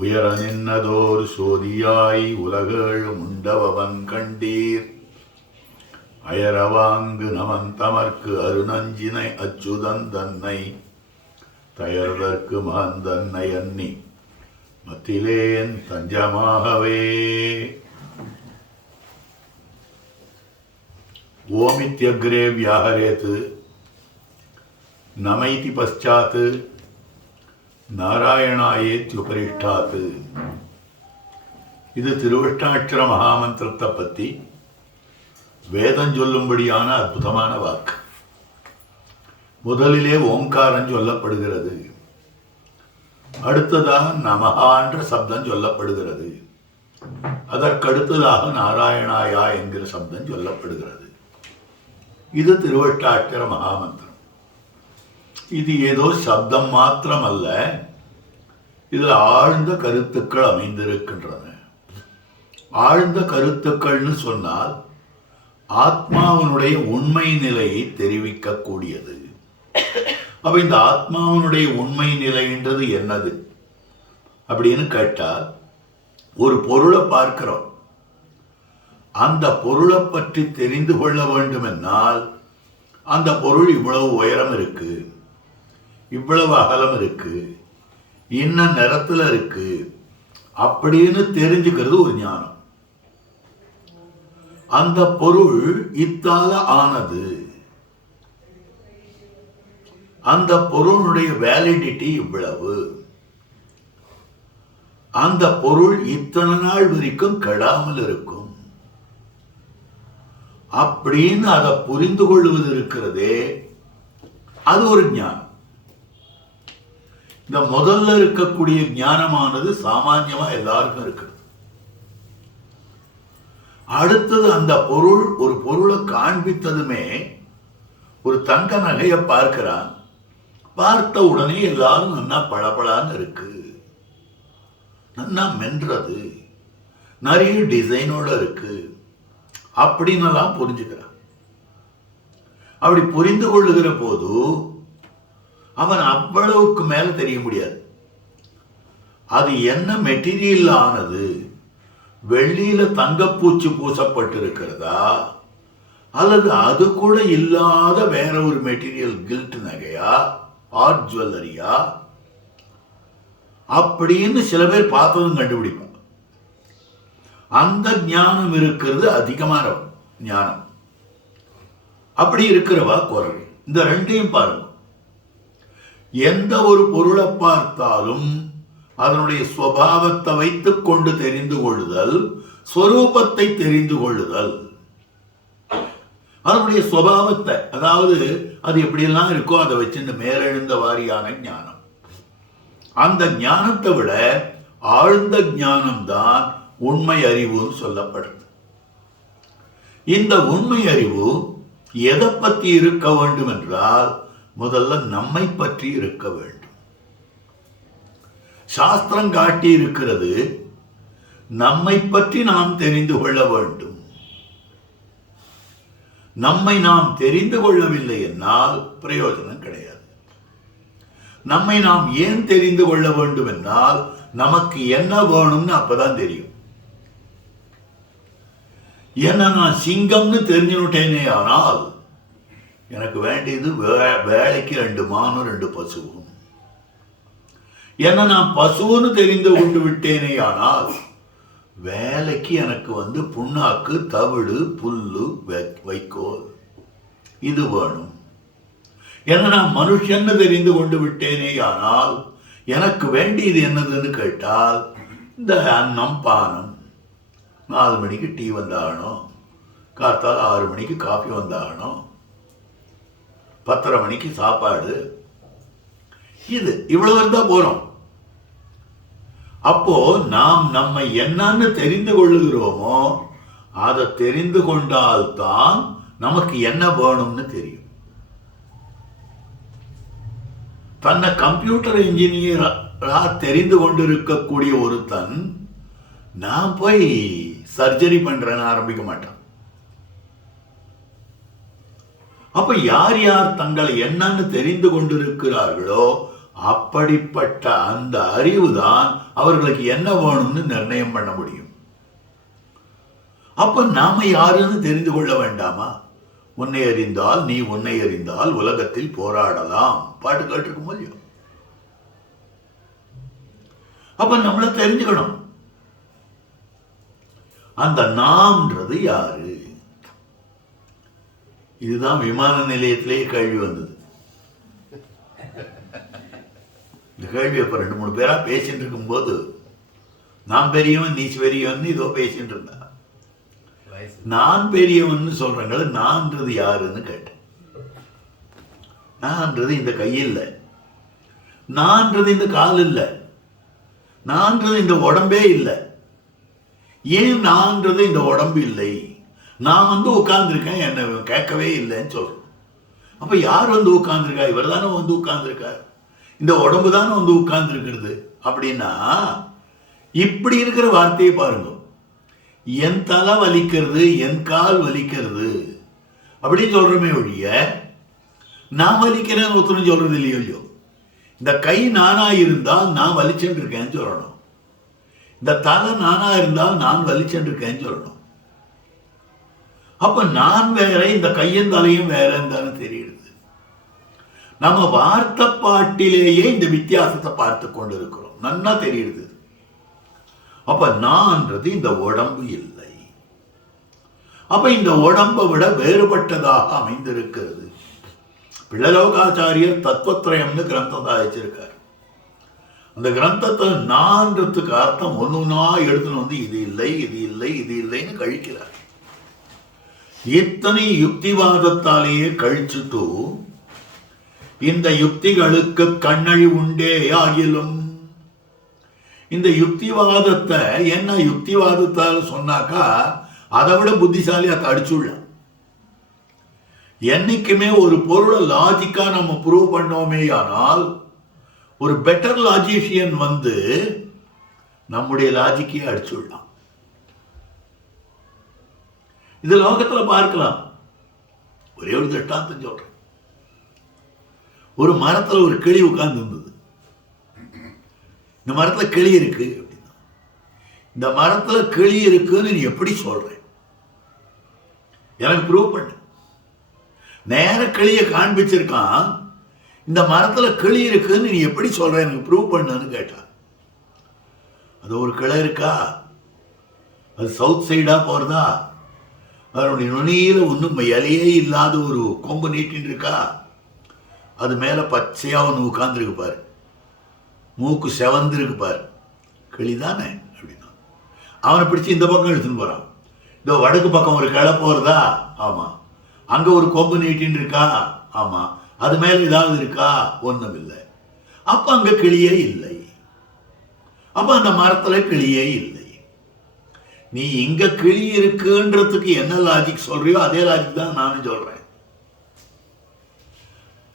உயர நின்னதோர் சோதியாய் உலகேழு முண்டவன் கண்டீர் அயரவாங்கு நமன் தமர்க்கு அருணஞ்சினை அச்சுதன் தன்னை தயர்தற்கு மாந்தன்னை அன்னி மத்திலேன் தஞ்சமாகவே. ஓமித்யக்ரே வியாஹரேத் நமைதி பశ్చాத் நாராயணாயேத்யுபரிஷ்டாத். இது திருவிஷ்டாட்சர மகாமந்திரத்தை பற்றி வேதம் சொல்லும்படியான அற்புதமான வாக்கு. முதலிலே ஓங்காரம் சொல்லப்படுகிறது, அடுத்ததாக நமஹான்ற சப்தம் சொல்லப்படுகிறது, அதற்கடுத்ததாக நாராயணாயா என்கிற சப்தம் சொல்லப்படுகிறது. இது திருவட்டாட்சர மகாமந்திரம். இது ஏதோ சப்தம் மாத்திரமல்ல, இதில் ஆழ்ந்த கருத்துக்கள் அமைந்திருக்கின்றன. ஆழ்ந்த கருத்துக்கள்னு சொன்னால் ஆத்மாவினுடைய உண்மை நிலையை தெரிவிக்கக்கூடியது. அப்ப இந்த ஆத்மாவினுடைய உண்மை நிலைன்றது என்னது அப்படின்னு கேட்டால், ஒரு பொருளை பார்க்கிறோம், அந்த பொருளை பற்றி தெரிந்து கொள்ள வேண்டும் என்னால் அந்த பொருள் இவ்வளவு உயரம் இருக்கு, இவ்வளவு அகலம் இருக்கு, இன்ன நிறத்துல இருக்கு அப்படின்னு தெரிஞ்சுக்கிறது ஒரு ஞானம். அந்த பொருள் இத்தால ஆனது, அந்த பொருளுடைய வேலிடிட்டி இவ்வளவு, அந்த பொருள் இத்தனை நாள் வரைக்கும் கெடாமல் இருக்கும் அப்படின்னு அதை புரிந்து கொள்வது இருக்கிறதே, அது ஒரு ஞானம். இந்த முதல்ல இருக்கக்கூடிய ஞானமானது சாமான்யமா எல்லாருக்கும் இருக்குது. அடுத்தது அந்த பொருள், ஒரு பொருளை காண்பித்ததுமே, ஒரு தங்க நகையை பார்க்கிறான், பார்த்த உடனே எல்லாரும் நன்னா பளபளன்னு இருக்கு, நன்னா மென்றது, நிறைய டிசைனோட இருக்கு அப்படின்னு எல்லாம் புரிஞ்சுக்கிறான். அப்படி புரிந்து கொள்ளுகிற போது அவன் அவ்வளவுக்கு மேல தெரிய முடியாது. அது என்ன மெட்டீரியல் ஆனது, வெள்ளியில தங்கப்பூச்சி பூசப்பட்டிருக்கிறதா அல்லது அது கூட இல்லாத வேற ஒரு மெட்டீரியல், கில்ட் நகையா, ஆர்ட் ஜுவல்லரியா அப்படின்னு சில பேர் பார்த்ததும் கண்டுபிடிப்பாங்க. அந்த ஞானம் இருக்கிறது அதிகமான ஞானம். அப்படி இருக்கிறவா குறைவு. இந்த ரெண்டையும் பாருங்க. எந்த ஒரு பொருளை பார்த்தாலும் அதனுடைய சுபாவத்தை வைத்துக் கொண்டு தெரிந்து கொள்ளுதல், ஸ்வரூபத்தை தெரிந்து கொள்ளுதல், அதனுடைய சுபாவத்தை, அதாவது அது எப்படியெல்லாம் இருக்கோ அதை வச்சு மேலெழுந்த வாரியான ஞானம். அந்த ஞானத்தை விட ஆழ்ந்த ஞானம்தான் உண்மை அறிவுன்னு சொல்லப்படுது. இந்த உண்மை அறிவு எதை பற்றி இருக்க வேண்டும் என்றால், முதல்ல நம்மை பற்றி இருக்க வேண்டும். சாஸ்திரம் காட்டி இருக்கிறது நம்மை பற்றி நாம் தெரிந்து கொள்ள வேண்டும். நம்மை நாம் தெரிந்து கொள்ளவில்லை என்னால் பிரயோஜனம் கிடையாது. நம்மை நாம் ஏன் தெரிந்து கொள்ள வேண்டும் என்றால், நமக்கு என்ன வேணும்னு அப்பதான் தெரியும். என்ன நான் சிங்கம்னு தெரிஞ்சுட்டேனே ஆனால் எனக்கு வேண்டியது வேலைக்கு 2 மானும் 2 பசுவும். என்ன நான் பசுன்னு தெரிந்து கொண்டு விட்டேனே ஆனால் வேலைக்கு எனக்கு புண்ணாக்கு, தவிடு, புல்லு, வைக்கோல் இது வேணும். என்ன நான் மனுஷன்னு தெரிந்து கொண்டு விட்டேனே ஆனால் எனக்கு வேண்டியது என்னதுன்னு கேட்டால், இந்த அன்னம் பானம், 4 மணிக்கு டீ வந்தாகணும், காத்தால் 6 மணிக்கு காஃபி வந்தாகணும், 10:30 மணிக்கு சாப்பாடு, இது இவ்வளவு இருந்தா போறோம். அப்போ நாம் நம்மை என்னன்னு தெரிந்து கொள்ளுகிறோமோ அதை தெரிந்து கொண்டால்தான் நமக்கு என்ன வேணும்னு தெரியும். தன்னை கம்ப்யூட்டர் இன்ஜினியரா தெரிந்து கொண்டிருக்கக்கூடிய ஒருத்தன் நான் போய் சர்ஜரி பண்றேன்னு ஆரம்பிக்க மாட்டான். அப்ப யார் யார் தங்களை என்னன்னு தெரிந்து கொண்டிருக்கிறார்களோ அப்படிப்பட்ட அந்த அறிவு தான் அவர்களுக்கு என்ன வேணும்னு நிர்ணயம் பண்ண முடியும். அப்ப நாம யாருன்னு தெரிந்து கொள்ள வேண்டாமா? உன்னை அறிந்தால் நீ உன்னை அறிந்தால் உலகத்தில் போராடலாம் பாட்டு கேட்டிருக்க முடியும். அப்ப நம்மள தெரிஞ்சுக்கணும். அந்த நாம்ன்றது யாரு? இதுதான் விமான நிலையத்திலேயே கேள்வி வந்தது. இந்த கேள்வி அப்ப 2-3 பேரா பேசிட்டு இருக்கும் போது நான் பெரியவன் நீ பெரியவன் இதோ பேசிட்டு இருந்தா. நான் பெரியவன் சொல்றேங்க, நான்றது யாருன்னு கேட்டேன். நான்றது இந்த கையில், நான்றது இந்த கால் இல்லை, நான்றது இந்த உடம்பே இல்லை. ஏன் நான்றது இந்த உடம்பு இல்லை? நான் உட்கார்ந்துருக்கேன், என்ன கேட்கவே இல்லைன்னு சொல்றோம். அப்ப யார் உட்கார்ந்துருக்கா? இவர் தானே உட்கார்ந்துருக்கார். இந்த உடம்பு தானே உட்கார்ந்துருக்கிறது. அப்படின்னா இப்படி இருக்கிற வார்த்தையை பாருங்க. என் தலை வலிக்கிறது, என் கால் வலிக்கிறது அப்படின்னு சொல்றமே ஒழிய நான் வலிக்கிறேன்னு ஒருத்தரும் சொல்றது இல்லையோ. இந்த கை நானா இருந்தால் நான் வலிச்சுட்டு இருக்கேன்னு சொல்லணும். இந்த தலை நானா இருந்தால் நான் வலிச்சுட்டு இருக்கேன்னு சொல்லணும். அப்ப நான் வேற, இந்த கையும் தலையும் வேறன்னு தானே தெரியுது. நம்ம வார்த்தை பாட்டிலேயே இந்த வித்தியாசத்தை பார்த்து கொண்டு இருக்கிறோம். நன்னா தெரியுது. அப்ப நான்றது இந்த உடம்பு இல்லை. அப்ப இந்த உடம்பை விட வேறுபட்டதாக அமைந்திருக்கிறது. பிள்ளலோகாச்சாரியர் தத்துவத்ரயம்னு கிரந்தத்தை அழைச்சிருக்கார். அந்த கிரந்தத்தில் நான்றதுக்கு அர்த்தம் ஒண்ணுனா எடுத்துன்னு இது இல்லை, இது இல்லை, இது இல்லைன்னு கழிக்கிறார். இத்தனை யுக்திவாதத்தாலேயே கழிச்சுட்டு இந்த யுக்திகளுக்கு கண்ணழி உண்டே ஆகிலும், இந்த யுக்திவாதத்தை என்ன யுக்திவாதத்தால் சொன்னாக்கா அதை விட புத்திசாலி அதை அடிச்சுடலாம். என்னைக்குமே ஒரு பொருளை லாஜிக்கா நம்ம ப்ரூவ் பண்ணோமே ஆனால் ஒரு பெட்டர் லாஜிஷியன் நம்முடைய லாஜிக்கே அடிச்சுடலாம். இது லோகத்துல பார்க்கலாம். ஒரே ஒரு திஷ்டாந்தம் சொல்றேன். ஒரு மரத்துல ஒரு கிளி உட்கார்ந்து இருந்தது. இந்த மரத்துல கிளி இருக்கு அப்படின்னா, இந்த மரத்துல கிளி இருக்குன்னு நீ எப்படி சொல்ற? எனக்கு ப்ரூவ் பண்ணு. நேர கிளியை காண்பிச்சிருக்கான். இந்த மரத்துல கிளி இருக்குன்னு நீ எப்படி சொல்ற? எனக்கு ப்ரூவ் பண்ணுன்னு கேட்டான். அது ஒரு கிளை இருக்கா? அது சவுத் சைடா போறதா? அதனுடைய நுனியில ஒன்றும் இலையே இல்லாத ஒரு கொம்பு நீட்டின்னு இருக்கா? அது மேல பச்சையா ஒன்று உட்கார்ந்துருக்கு பாரு, மூக்கு செவந்திருக்கு பாரு, கிளிதானே அப்படின்னா அவனை பிடிச்சி இந்த பக்கம் எடுத்துன்னு போறான். இந்த வடக்கு பக்கம் ஒரு கிளை போறதா? ஆமா. அங்க ஒரு கொம்பு நீட்டின்னு இருக்கா? ஆமா. அது மேல ஏதாவது இருக்கா? ஒண்ணும் இல்லை. அப்ப அங்க கிளியே இல்லை. அப்ப அந்த மரத்துல கிளியே இல்லை. நீ இங்க கிளி இருக்குன்றதுக்கு என்ன லாஜிக் சொல்றியோ அதே லாஜிக் தான் நானும் சொல்றேன்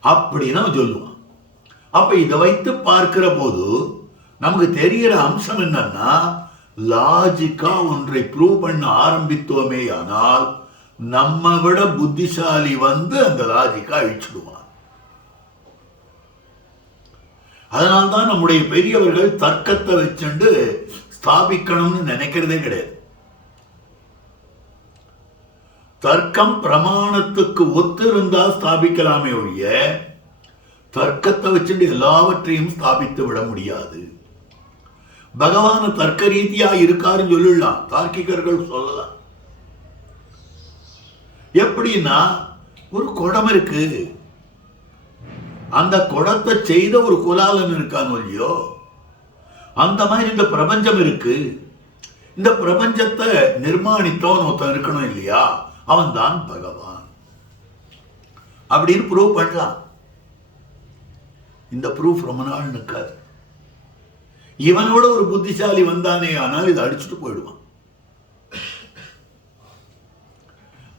அப்படின்னு சொல்லுவான். அப்ப இதை வைத்து பார்க்கிற போது நமக்கு தெரிகிற அம்சம் என்னன்னா, லாஜிக்கா ஒன்றை ப்ரூவ் பண்ண ஆரம்பித்தோமே ஆனால் நம்ம விட புத்திசாலி அந்த லாஜிக்கா அழிச்சுடுவான். அதனால்தான் நம்முடைய பெரியவர்கள் தர்க்கத்தை வச்சுண்டு ஸ்தாபிக்கணும்னு நினைக்கிறதே கிடையாது. தர்க்கம் பிரமாணத்துக்கு ஒத்து இருந்தா ஸ்தாபிக்கலாமே ஒழிய தர்க்கத்தை வச்சுட்டு எல்லாவற்றையும் ஸ்தாபித்து விட முடியாது. பகவான தர்க்க ரீதியா இருக்காருன்னு சொல்லலாம், தார்க்கிகர்கள் சொல்லலாம். எப்படின்னா, ஒரு குடம் இருக்கு, அந்த குடத்தை செய்த ஒரு குலாலன் இருக்கான்னு இல்லையோ, அந்த மாதிரி இந்த பிரபஞ்சம் இருக்கு. இந்த பிரபஞ்சத்தை நிர்மாணித்தவன் ஒருத்தன் இருக்கணும் இல்லையா, அவன் தான் பகவான் அப்படின்னு ப்ரூவ் பண்ணலாம். இந்த ப்ரூஃப் ரொம்ப நாள் நிற்காது. இவனோட ஒரு புத்திசாலி வந்தானே ஆனால் இதை அடிச்சுட்டு போயிடுவான்.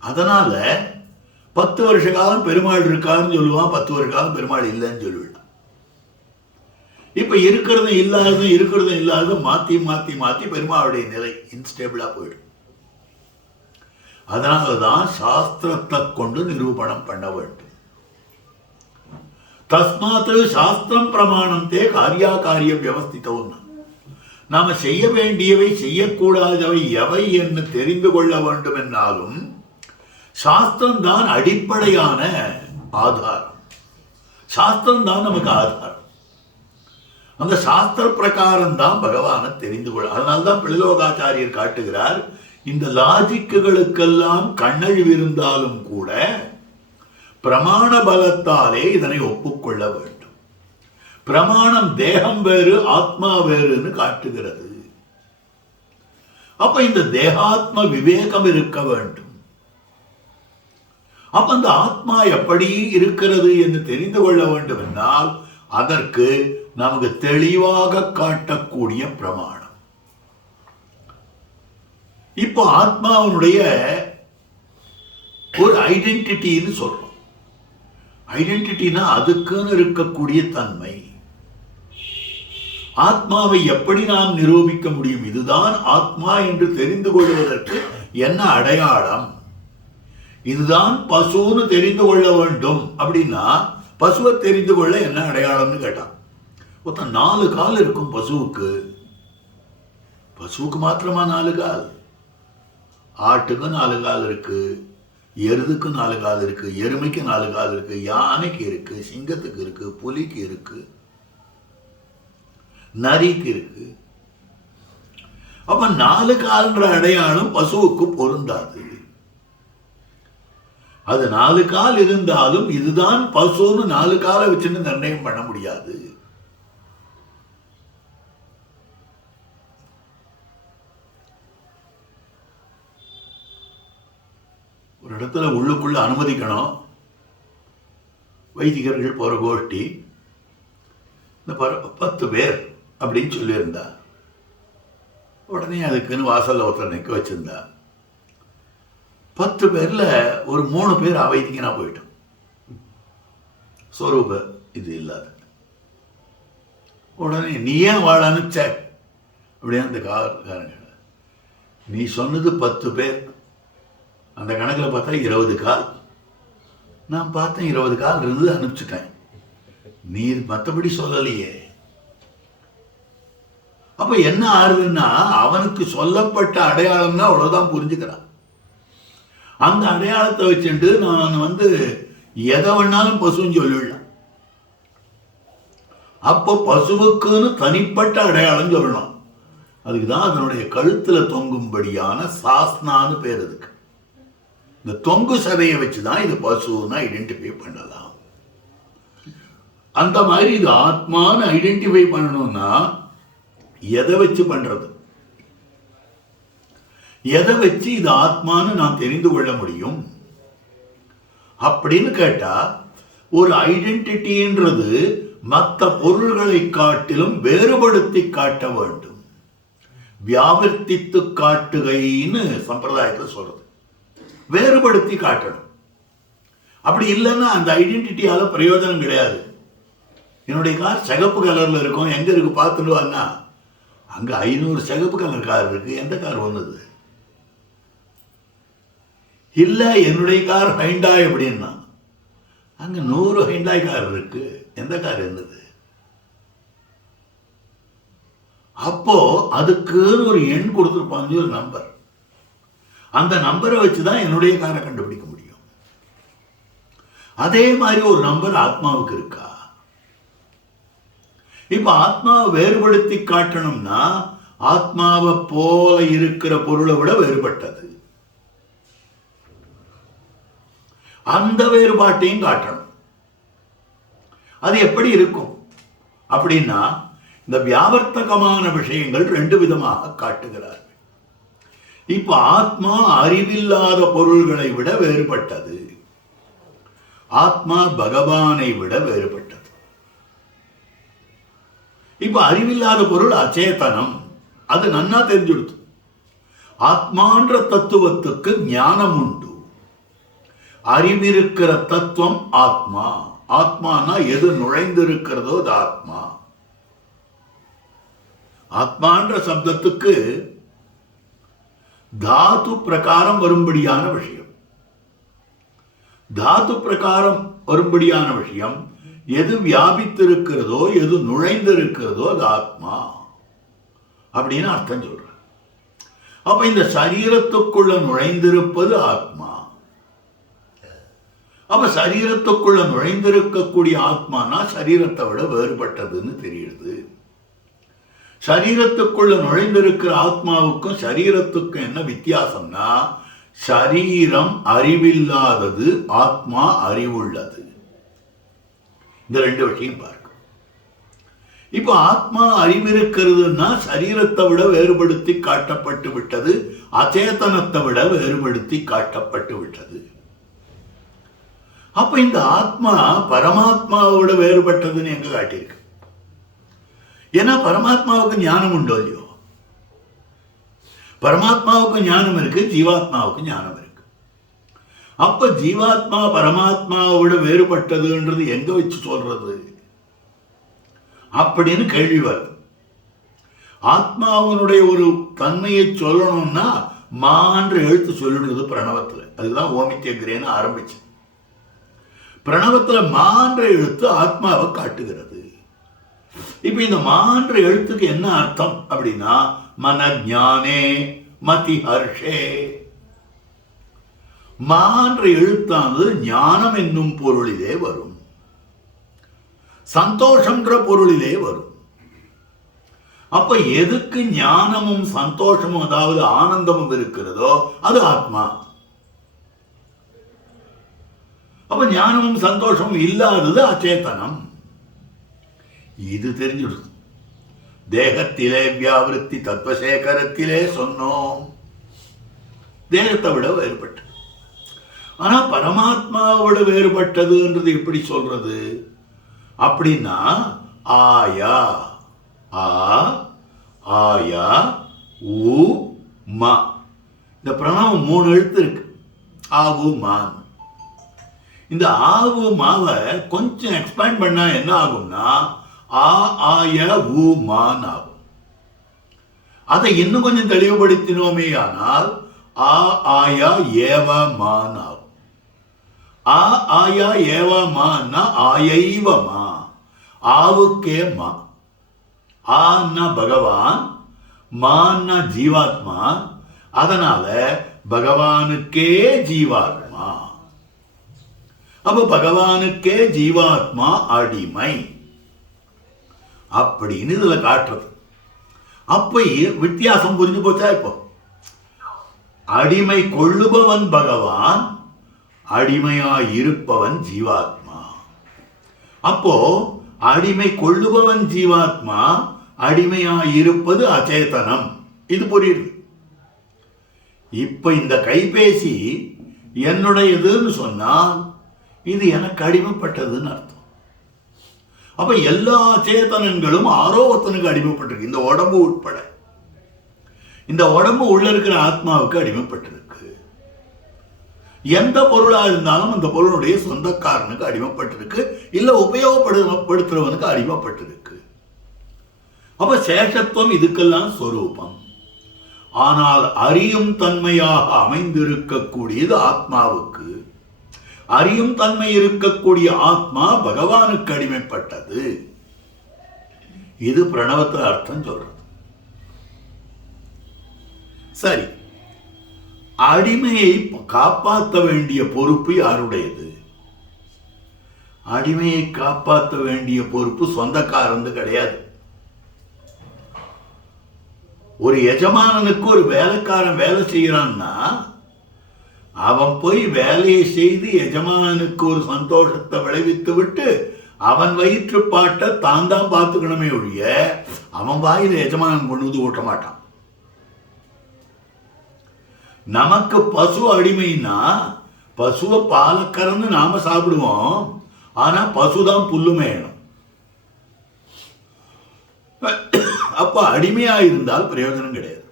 அதனால 10 வருஷ காலம் பெருமாள் இருக்காருன்னு சொல்லுவான், 10 வருஷ காலம் பெருமாள் இல்லைன்னு சொல்லிவிடான். இப்ப இருக்கிறதும் இல்லாததும் மாத்தி மாத்தி மாத்தி பெருமாளுடைய நிலை இன்ஸ்டேபிளா போயிடும். அதனாலதான் சாஸ்திரத்தை கொண்டு நிரூபணம் பண்ண வேண்டும். தஸ்மாத் சாஸ்திரம் பிரமாணம் தே காரியாகாரிய வியவஸ்திதம். நாம செய்ய வேண்டியவை செய்யக்கூடாதவை எவை என்று தெரிந்து கொள்ள வேண்டும் என்னாலும் சாஸ்திரம் தான் அடிப்படையான ஆதாரம். சாஸ்திரம் தான் நமக்கு ஆதாரம். அந்த சாஸ்திர பிரகாரம் தான் பகவானை தெரிந்து கொள்ள. அதனால்தான் பிள்ளைலோகாச்சாரியர் காட்டுகிறார், இந்த லாஜிக்குகளுக்கெல்லாம் கண்ணழிவு இருந்தாலும் கூட பிரமாண பலத்தாலே இதனை ஒப்புக்கொள்ள வேண்டும். பிரமாணம் தேகம் வேறு ஆத்மா வேறுன்னு காட்டுகிறது. அப்ப இந்த தேகாத்ம விவேகம் இருக்க வேண்டும். அப்ப அந்த ஆத்மா எப்படி இருக்கிறது என்று தெரிந்து கொள்ள வேண்டும் என்றால் அதற்கு நமக்கு தெளிவாக காட்டக்கூடிய பிரமாணம். இப்போ ஆத்மாவுடைய ஒரு ஐடென்டிட்டின்னு சொல்றோம். ஐடென்டிட்டினா அதுக்குன்னு இருக்கக்கூடிய தன்மை. ஆத்மாவை எப்படி நாம் நிரூபிக்க முடியும்? இதுதான் ஆத்மா என்று தெரிந்து கொள்வதற்கு என்ன அடையாளம்? இதுதான் பசுன்னு தெரிந்து கொள்ள வேண்டும் அப்படின்னா பசுவை தெரிந்து கொள்ள என்ன அடையாளம்னு கேட்டான். ஒருத்தன் 4 கால் இருக்கும் பசுவுக்கு. பசுவுக்கு மாத்திரமா 4 கால்? ஆட்டுக்கு 4 கால் இருக்கு, எருதுக்கு 4 கால் இருக்கு, எருமைக்கு 4 கால் இருக்கு, யானைக்கு இருக்கு, சிங்கத்துக்கு இருக்கு, புலிக்கு இருக்கு, நரிக்கு இருக்கு. அப்ப 4 கால்ன்ற அடையாளம் பசுவுக்கு பொருந்தாது. அது 4 கால் இருந்தாலும் இதுதான் பசுன்னு 4 காலை வச்சுன்னு நிர்ணயம் பண்ண முடியாது. ஒரு இடத்துல உள்ளுக்குள்ள அனுமதிக்கணும். வைதிகர்கள் போற கோஷ்டி, இந்த 10 பேர் அப்படின்னு சொல்லியிருந்தா, உடனே அதுக்குன்னு வாசல்ல ஒருத்தர் நிற்க வச்சிருந்தா. 10 பேர்ல ஒரு 3 பேர் அவைதிகனா போயிட்டோம். ஸ்வரூப இது இல்லாத. உடனே நீ ஏன் வாழ அனுப்பிச்ச அப்படின்னு அந்த காரங்க, நீ சொன்னது 10 பேர், அந்த கணக்கில் பார்த்தா 20 கால். நான் பார்த்தேன் 20 கால் இருந்து அனுப்பிச்சிட்டேன், நீ மற்றபடி சொல்லலையே. அப்ப என்ன ஆறுதுன்னா அவனுக்கு சொல்லப்பட்ட அடையாளம்னா அவ்வளவுதான் புரிஞ்சுக்கிறான். அந்த அடையாளத்தை வச்சுட்டு நான் எதை வேணாலும் பசுன்னு சொல்லிடலாம். அப்போ பசுவுக்குன்னு தனிப்பட்ட அடையாளம் சொல்லணும். அதுக்குதான் அதனுடைய கழுத்துல தொங்கும்படியான சாஸ்னான்னு பேர். அதுக்கு இந்த தொங்கு சதையை வச்சுதான் இது பசுன்னு ஐடென்டிஃபை பண்ணலாம். அந்த மாதிரி இது ஆத்மான்னு ஐடென்டிஃபை பண்ணணும்னா எதை வச்சு பண்றது? எதை வச்சு இது ஆத்மான்னு நான் தெரிந்து கொள்ள முடியும் அப்படின்னு கேட்டா, ஒரு ஐடென்டிட்டின்றது மற்ற பொருள்களை காட்டிலும் வேறுபடுத்தி காட்ட வேண்டும். வியாவர்த்தித்து காட்டுகைன்னு சம்பிரதாயத்தில் சொல்றது. வேறுபடுத்தி காட்டணும். அப்படி இல்லைன்னா அந்த ஐடென்டிட்டியால பிரயோஜனம் கிடையாது. என்னுடைய கார் சிகப்பு கலர்ல இருக்கும், எங்க இருக்கு பார்த்துட்டு வாங்க, அங்க 500 சிகப்பு கலர் கார் இருக்கு, எந்த கார் வந்தது? இல்ல என்னுடைய கார் ஹைண்டாய் அப்படின்னா அங்க 100 ஹைண்டாய் கார் இருக்கு, எந்த கார் இருந்தது? அப்போ அதுக்கு ஒரு எண் கொடுத்துருப்பாங்க, ஒரு நம்பர். அந்த நம்பரை வச்சுதான் என்னுடைய காரை கண்டுபிடிக்க முடியும். அதே மாதிரி ஒரு நம்பர் ஆத்மாவுக்கு இருக்கா? இப்ப ஆத்மாவை வேறுபடுத்தி காட்டணும்னா ஆத்மாவை போல இருக்கிற பொருளை விட வேறுபட்டது. அந்த வேறுபாட்டையும் காட்டணும். அது எப்படி இருக்கும் அப்படின்னா, இந்த வியாவர்த்தகமான விஷயங்கள் 2 விதமாக காட்டுகிறார்கள். இப்ப ஆத்மா அறிவில்லாத பொருள்களை விட வேறுபட்டது, ஆத்மா பகவானை விட வேறுபட்டது. இப்ப அறிவில்லாத பொருள் அச்சேதனம், அது நன்னா தெரிஞ்சுடுது. ஆத்மான்ற தத்துவத்துக்கு ஞானம் உண்டு. அறிவிருக்கிற தத்துவம் ஆத்மா. ஆத்மானா எது நுழைந்திருக்கிறதோ அது ஆத்மா. ஆத்மான்ற சப்தத்துக்கு தாது பிரகாரம் வரும்படியான விஷயம். தாது பிரகாரம் வரும்படியான விஷயம் எது வியாபித்திருக்கிறதோ எது நுழைந்திருக்கிறதோ அது ஆத்மா அப்படின்னு அர்த்தம் சொல்ற. அப்ப இந்த சரீரத்துக்குள்ள நுழைந்திருப்பது ஆத்மா. அப்ப சரீரத்துக்குள்ள நுழைந்திருக்கக்கூடிய ஆத்மானா சரீரத்தை விட வேறுபட்டதுன்னு தெரியுது. சரீரத்துக்குள்ள நுழைந்திருக்கிற ஆத்மாவுக்கும் சரீரத்துக்கும் என்ன வித்தியாசம்னா, சரீரம் அறிவில்லாதது, ஆத்மா அறிவுள்ளது. இந்த ரெண்டு விஷயம் பார்க்க. இப்ப ஆத்மா அறிவிருக்கிறதுனா சரீரத்தை விட வேறுபடுத்தி காட்டப்பட்டு விட்டது, அச்சேதனத்தை விட வேறுபடுத்தி காட்டப்பட்டு விட்டது. அப்ப இந்த ஆத்மா பரமாத்மாவோட வேறுபட்டதுன்னு எங்க காட்டியிருக்கு? ஏன்னா பரமாத்மாவுக்கு ஞானம் உண்டோ இல்லையோ? பரமாத்மாவுக்கு ஞானம் இருக்கு, ஜீவாத்மாவுக்கு ஞானம் இருக்கு. அப்ப ஜீவாத்மா பரமாத்மாவோட வேறுபட்டதுன்றது எங்க வச்சு சொல்றது அப்படின்னு கேள்வி வருது. ஆத்மாவனுடைய ஒரு தன்மையை சொல்லணும்னா மான்ற எழுத்து சொல்லிடுறது பிரணவத்துல. அதுதான் ஓமித்யகிரேன்னு ஆரம்பிச்சு. பிரணவத்துல மான்ற எழுத்து ஆத்மாவை காட்டுகிறது. இப்ப இந்த மான்ற எழுத்துக்கு என்ன அர்த்தம் அப்படின்னா, மனஞானே மதி ஹர்ஷே. மான்ற எழுத்தானது ஞானம் என்னும் பொருளிலே வரும், சந்தோஷம்ன்ற பொருளிலே வரும். அப்ப எதுக்கு ஞானமும் சந்தோஷமும் அதாவது ஆனந்தமும் இருக்கிறதோ அது ஆத்மா. அப்ப ஞானமும் சந்தோஷமும் இல்லாதது அச்சேதனம். இது தெரிஞ்சிடுது. தேகத்திலே வியாவிருத்தி தத்துவசேகரத்திலே சொன்னோம், தேகத்தை விட வேறுபட்டது. ஆனா பரமாத்மாவோட வேறுபட்டதுன்றது எப்படி சொல்றது அப்படின்னா, ஆயா ஆயா ஊ மா. இந்த பிரணவம் 3 எழுத்து இருக்கு, ஆவு மான். இந்த ஆவு மாவை கொஞ்சம் எக்ஸ்பேண்ட் பண்ணா என்ன ஆகும்னா ஆ ஆய ஊ மான் ஆகும். அதை இன்னும் கொஞ்சம் தெளிவுபடுத்தினோமே ஆனால் ஆ ஆயா ஏவ மான் ஆகும். ஆ ஆயா ஏவ மான்னா ஆயைவ மா, ஆவுக்கே மா. ஆன்னா பகவான், மான்னா ஜீவாத்மா. அதனால பகவானுக்கே ஜீவாத்மா. அப்ப பகவானுக்கே ஜீவாத்மா அடிமை அப்படின்னு இதுல காட்டுறது. அப்ப வித்தியாசம் புரிஞ்சு போச்சா? இப்போ அடிமை கொள்ளுபவன் பகவான், அடிமையாய் இருப்பவன் ஜீவாத்மா. அப்போ அடிமை கொள்ளுபவன் ஜீவாத்மா, அடிமையாய் இருப்பது அச்சேதனம். இது புரியுது. இப்ப இந்த கைபேசி என்னுடையதுன்னு சொன்னால் இது எனக்கு அடிமைப்பட்டதுன்னு அர்த்தம். அப்ப எல்லா சேதனங்களும் ஆரோவத்தனுக்கு அடிமைப்பட்டிருக்கு, இந்த உடம்பு உட்பட. இந்த உடம்பு உள்ள இருக்கிற ஆத்மாவுக்கு அடிமைப்பட்டிருக்கு. எந்த பொருளா இருந்தாலும் அந்த பொருளுடைய சொந்தக்காரனுக்கு அடிமைப்பட்டிருக்கு, இல்ல உபயோகப்படுத்துறவனுக்கு அடிமைப்பட்டிருக்கு. அப்ப சேஷத்துவம் இதுக்கெல்லாம் சொரூபம். ஆனால் அறியும் தன்மையாக அமைந்திருக்கக்கூடியது ஆத்மாவுக்கு. அறியும் தன்மை இருக்கக்கூடிய ஆத்மா பகவானுக்கு அடிமைப்பட்டது. இது பிரணவத்தில் அர்த்தம் சொல்றது. சரி, அடிமையை காப்பாற்ற வேண்டிய பொறுப்பு யாருடையது? அடிமையை காப்பாற்ற வேண்டிய பொறுப்பு சொந்தக்காரந்து கிடையாது. ஒரு எஜமானனுக்கு ஒரு வேலைக்காரன் வேலை செய்யறான்னா அவன் போய் வேலையை செய்து எஜமானனுக்கு ஒரு சந்தோஷத்தை விளைவித்து விட்டு அவன் வயிற்று பாட்டை தான் தான் பார்த்துக்கணுமே ஒழிய அவன் வாயில எஜமானன் கொண்டு வந்து ஊட்ட மாட்டான். நமக்கு பசு அடிமைன்னா பசுவை பாலை கறந்து நாம சாப்பிடுவோம், ஆனா பசுதான் புல்லு மேயணும். அப்ப அடிமையா இருந்தால் பிரயோஜனம் கிடையாது.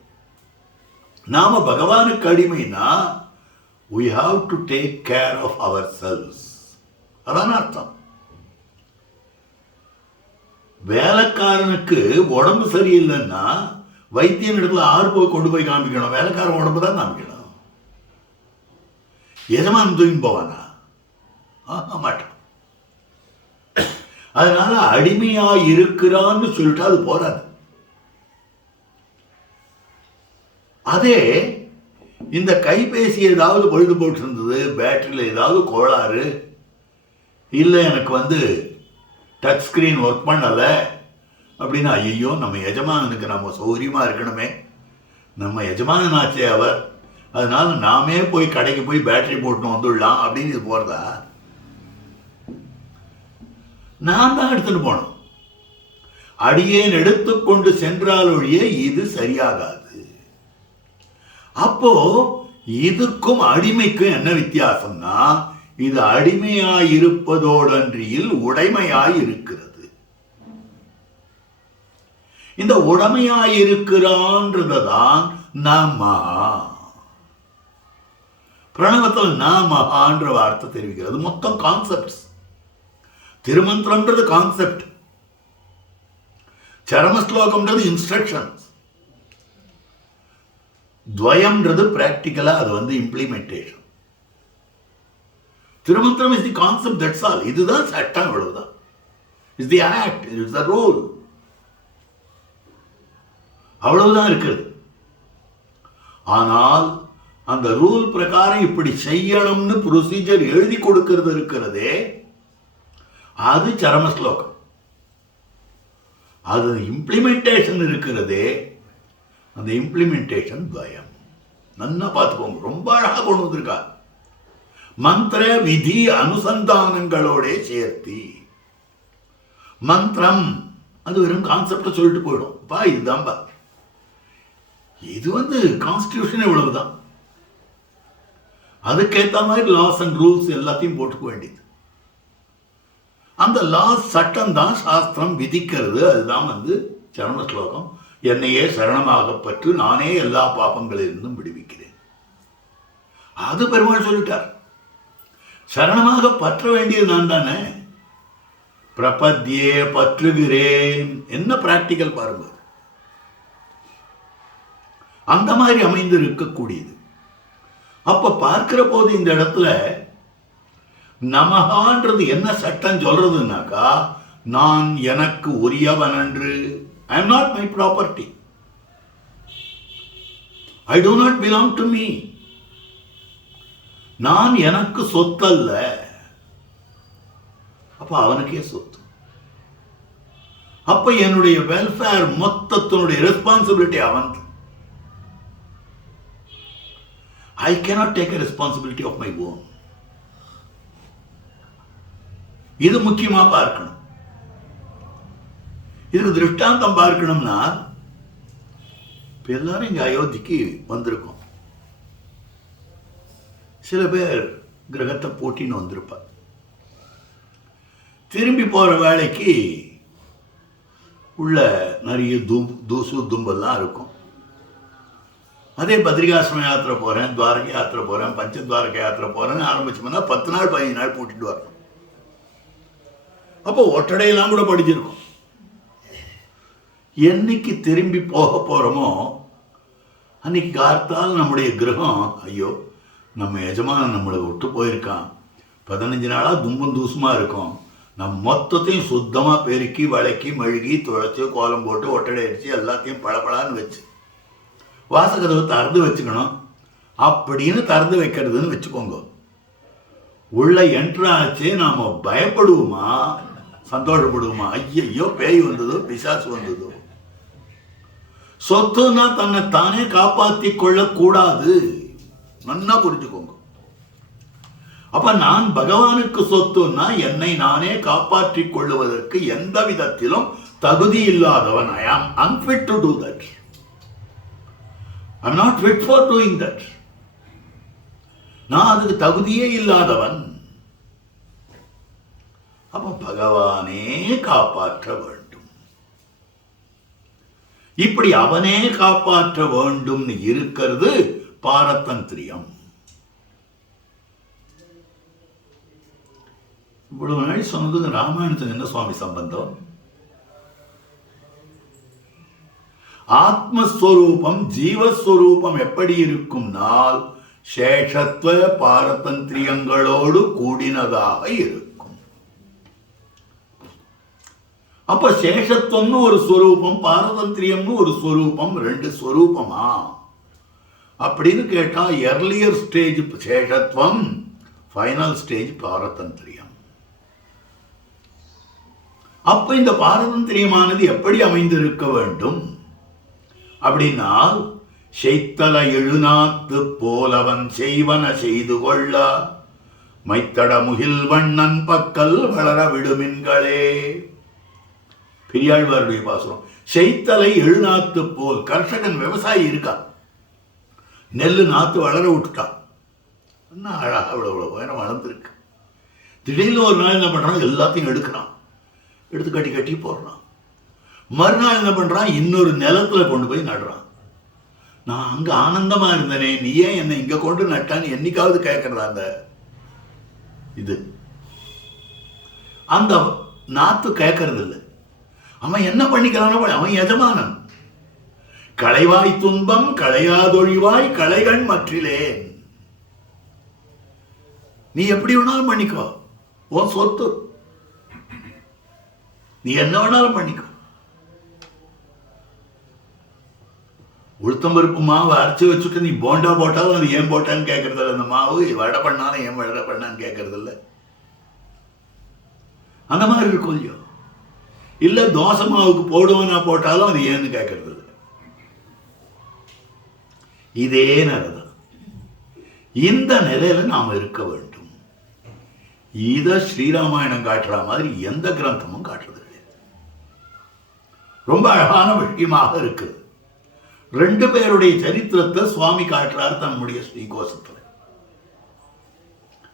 நாம பகவானுக்கு அடிமைனா we have to take care of ourselves. அதான் அர்த்தம். வேலைக்காரனுக்கு உடம்பு சரியில்லைன்னா வைத்தியன் இடத்துல ஆறு போய் கொண்டு போய் காமிக்கணும், வேலைக்காரன் உடம்பு தான் காமிக்கணும். எஜமான் தூக்கி போவானா? மாட்டான். அதனால அடிமையா இருக்கிறான்னு சொல்லிட்டு அது போறாது. அதே இந்த கைபேசி ஏதாவது பொழுது போட்டு இருந்தது, பேட்டரியில் ஏதாவது கோளாறு, இல்லை எனக்கு டச் ஸ்கிரீன் ஒர்க் பண்ணலை அப்படின்னா, ஐயோ நம்ம எஜமானனுக்கு நம்ம சௌகரியமா இருக்கணுமே, நம்ம எஜமானனாச்சே அவர், அதனால நாமே போய் கடைக்கு போய் பேட்டரி போட்டு வந்துடலாம் அப்படின்னு இது போறதா? நான் தான் எடுத்துட்டு போனோம். அடியேன் எடுத்துக்கொண்டு சென்றால் ஒழிய இது சரியாகாது. அப்போ இதுக்கும் அடிமைக்கும் என்ன வித்தியாசம்னா, இது அடிமையாயிருப்பதோடன்றியில் உடைமையாயிருக்கிறது. இந்த உடைமையாயிருக்கிறான்றதான் நமஹா. பிரணவத்தில் நமஹான்ற வார்த்தை தெரிவிக்கிறது. மொத்தம் கான்செப்ட்ஸ். திருமந்திரம்ன்றது கான்செப்ட், சரமஸ்லோகம்ன்றது இன்ஸ்ட்ரக்ஷன்ஸ், துவயம்ன்றது பிராக்டிக்கலா அது implementation. Thirumanthiram is the concept, that's all. இதுதான் சட்டம், அவ்வளவுதான். Is the act, is the rule, அவ்வளவுதான் இருக்குது. ஆனால் அந்த ரூல் பிரகாரம் இப்படி செய்யணும்னு ப்ரொசீஜர் எழுதி கொடுக்கிறது இருக்கிறதே, அது சரம ஸ்லோகம். அது இம்ப்ளிமெண்டேஷன் இருக்கிறதே, அந்த இம்ப்ளிமெண்டேஷன் துவயம். நல்லா பார்த்துக்கோங்க, ரொம்ப அழகா கொண்டு வந்திருக்கா. மந்திர விதி அனுசந்தானங்களோட சேர்த்தி. மந்திரம் அது வெறும் கான்செப்ட சொல்லிட்டு போயிடும், பா இதுதான் பா, இது கான்ஸ்டிடியூஷன் இவ்வளவுதான். அதுக்கேற்ற மாதிரி லாஸ் அண்ட் ரூல்ஸ் எல்லாத்தையும் போட்டுக்க வேண்டியது. அந்த லாஸ் சட்டம் தான் சாஸ்திரம் விதிக்கிறது. அதுதான் சரம ஸ்லோகம். என்னையே சரணமாக பற்று, நானே எல்லா பாபங்களிலிருந்தும் விடுவிக்கிறேன். அது பெருமாள் சொல்லிட்டார். சரணமாக பற்ற வேண்டியது நான் தானே. பிரபத்யே, பற்றுகிறேன், என்ன பிராக்டிக்கல் பாருங்க. அந்த மாதிரி அமைந்து இருக்கக்கூடியது. அப்ப பார்க்கிற போது இந்த இடத்துல நமகான்றது என்ன சட்டம் சொல்றதுனாக்கா, நான் எனக்கு உரியவன் என்று. I am not my property. I do not belong to me. நான் எனக்கு சொத்தல்ல. அப்ப அவனுக்கே சொத்து. அப்ப என்னுடைய வெல்ஃபேர் மொத்தத்தினுடைய ரெஸ்பான்சிபிலிட்டி அவன். I cannot take a responsibility of my own. இது முக்கியமா பார்க்கணும். இதுக்கு திருஷ்டாந்தம் பார்க்கணும்னா, எல்லாரும் இங்க அயோத்திக்கு வந்திருக்கோம். சில பேர் கிரகத்தை போட்டின்னு வந்திருப்பார். திரும்பி போற வேலைக்கு உள்ள நிறைய தூசு தும்பெல்லாம் இருக்கும். அதே பத்ரிகாசிரம யாத்திரை போறேன், துவாரகை யாத்திரை போறேன், பஞ்சத்வாரகை யாத்திரை போறேன்னு ஆரம்பிச்சோம்னா 10 நாள் 15 நாள் போட்டுட்டு வரணும். அப்போ ஒட்டடையெல்லாம் கூட படிச்சிருக்கோம். என்னைக்கு திரும்பி போக போறோமோ அன்னைக்கு காத்தால் நம்முடைய கிரகம், ஐயோ நம்ம எஜமானன் நம்மளை விட்டு போயிருக்கான், 15 நாளா தும்பம் தூசுமா இருக்கும், நம்ம மொத்தத்தையும் சுத்தமா பெருக்கி வளைக்கி மெழுகி துளைச்சி கோலம் போட்டு ஒட்டடை அடிச்சு எல்லாத்தையும் பளபளான்னு வச்சு வாசகதவை திறந்து வச்சுக்கணும் அப்படின்னு திறந்து வைக்கிறதுன்னு வச்சுக்கோங்க. உள்ள என்ட்ராச்சு நாம பயப்படுவோமா, சந்தோஷப்படுவோமா? ஐயோ பேய் வந்ததோ, பிசாசு வந்ததோ. சொத்துன்னா தன்னை தானே காப்பாற்றி கொள்ளக்கூடாது, நல்லா புரிஞ்சுக்கோங்க. அப்ப நான் பகவானுக்கு சொத்துன்னா என்னை நானே காப்பாற்றிக் கொள்ளுவதற்கு எந்த விதத்திலும் தகுதி இல்லாதவன். I am unfit to do that. I am not fit for doing that. நான் அதுக்கு தகுதியே இல்லாதவன். அப்ப பகவானே காப்பாற்ற வேண்டும். இப்படி அவனே காப்பாற்ற வேண்டும் இருக்கிறது பாரதந்திரியம். இவ்வளவு நாள் சொன்னது ராமாயணத்துக்கு என்ன சுவாமி சம்பந்தம்? ஆத்மஸ்வரூபம் ஜீவஸ்வரூபம் எப்படி இருக்கும்னால் சேஷத்துவ பாரதந்திரியங்களோடு கூடினதாக இருக்கும். அப்ப சேஷத்துவம்னு ஒரு ஸ்வரூபம், பாரதந்திரியம்னு ஒரு ஸ்வரூபம், ரெண்டு ஸ்வரூபமா அப்படின்னு கேட்டா எர்லியர் ஸ்டேஜ் சேஷத்துவம், ஃபைனல் ஸ்டேஜ் பாரதந்திரியம். அப்ப இந்த பாரதந்திரியமானது எப்படி அமைந்திருக்க வேண்டும் அப்படின்னா, செய்தல எழுநாத்து போலவன் செய்வன செய்து கொள்ள மைத்தட முகில் வண்ணன் பக்கல் வளர விடுமின்களே. பெரியாழ்வாருடைய பாசுரம். செய்தலை எழுநாத்து போல், கர்ஷகன் விவசாயி இருக்கான், நெல்லு நாத்து வளர விட்டுட்டான், அழகா இவ்வளவு உயரம் வளர்ந்துருக்கு. திடீர்னு ஒரு நாள் என்ன பண்றான், எல்லாத்தையும் எடுக்கிறான், எடுத்து கட்டி கட்டி போடுறான். மறுநாள் என்ன பண்றான், இன்னொரு நிலத்துல கொண்டு போய் நடுறான். நான் அங்க ஆனந்தமா இருந்தனே, நீ ஏன் என்னை இங்க கொண்டு நட்டான்னு என்னைக்காவது கேட்கறதா? அந்த இது அந்த நாத்து கேட்கறது இல்லை. அவன் என்ன பண்ணிக்கிறானோ, அவன் எஜமானன். களைவாய் துன்பம் களையாதொழிவாய் களைகள் மற்றிலேன். நீ எப்படி வேணாலும் பண்ணிக்கோ, உன் சொத்து, நீ என்ன வேணாலும் பண்ணிக்கோ. உளுத்தம்பருப்பு மாவு அரைச்சி வச்சுட்டு நீ போண்டா போட்டாலும் அது ஏன் போட்டான்னு கேட்கறது இல்லை. அந்த மாவு வடை பண்ணாலும் ஏன் வடை பண்ணான்னு கேட்கறது இல்லை. அந்த மாதிரி இருக்கும் இல்லையோ. இல்ல தோசை மாவுக்கு போடுவனா போட்டாலும் அது ஏன்னு கேட்கறது இல்லை. இதே நிலைதான். இந்த நிலையில நாம் இருக்க வேண்டும். இத ஸ்ரீராமாயணம் காட்டுற மாதிரி எந்த கிரந்தமும் காட்டுறது கிடையாது. ரொம்ப அழகான விஷயமாக இருக்குது. ரெண்டு பேருடைய சரித்திரத்தை சுவாமி காட்டுறாரு தன்னுடைய ஸ்ரீகோசத்துல.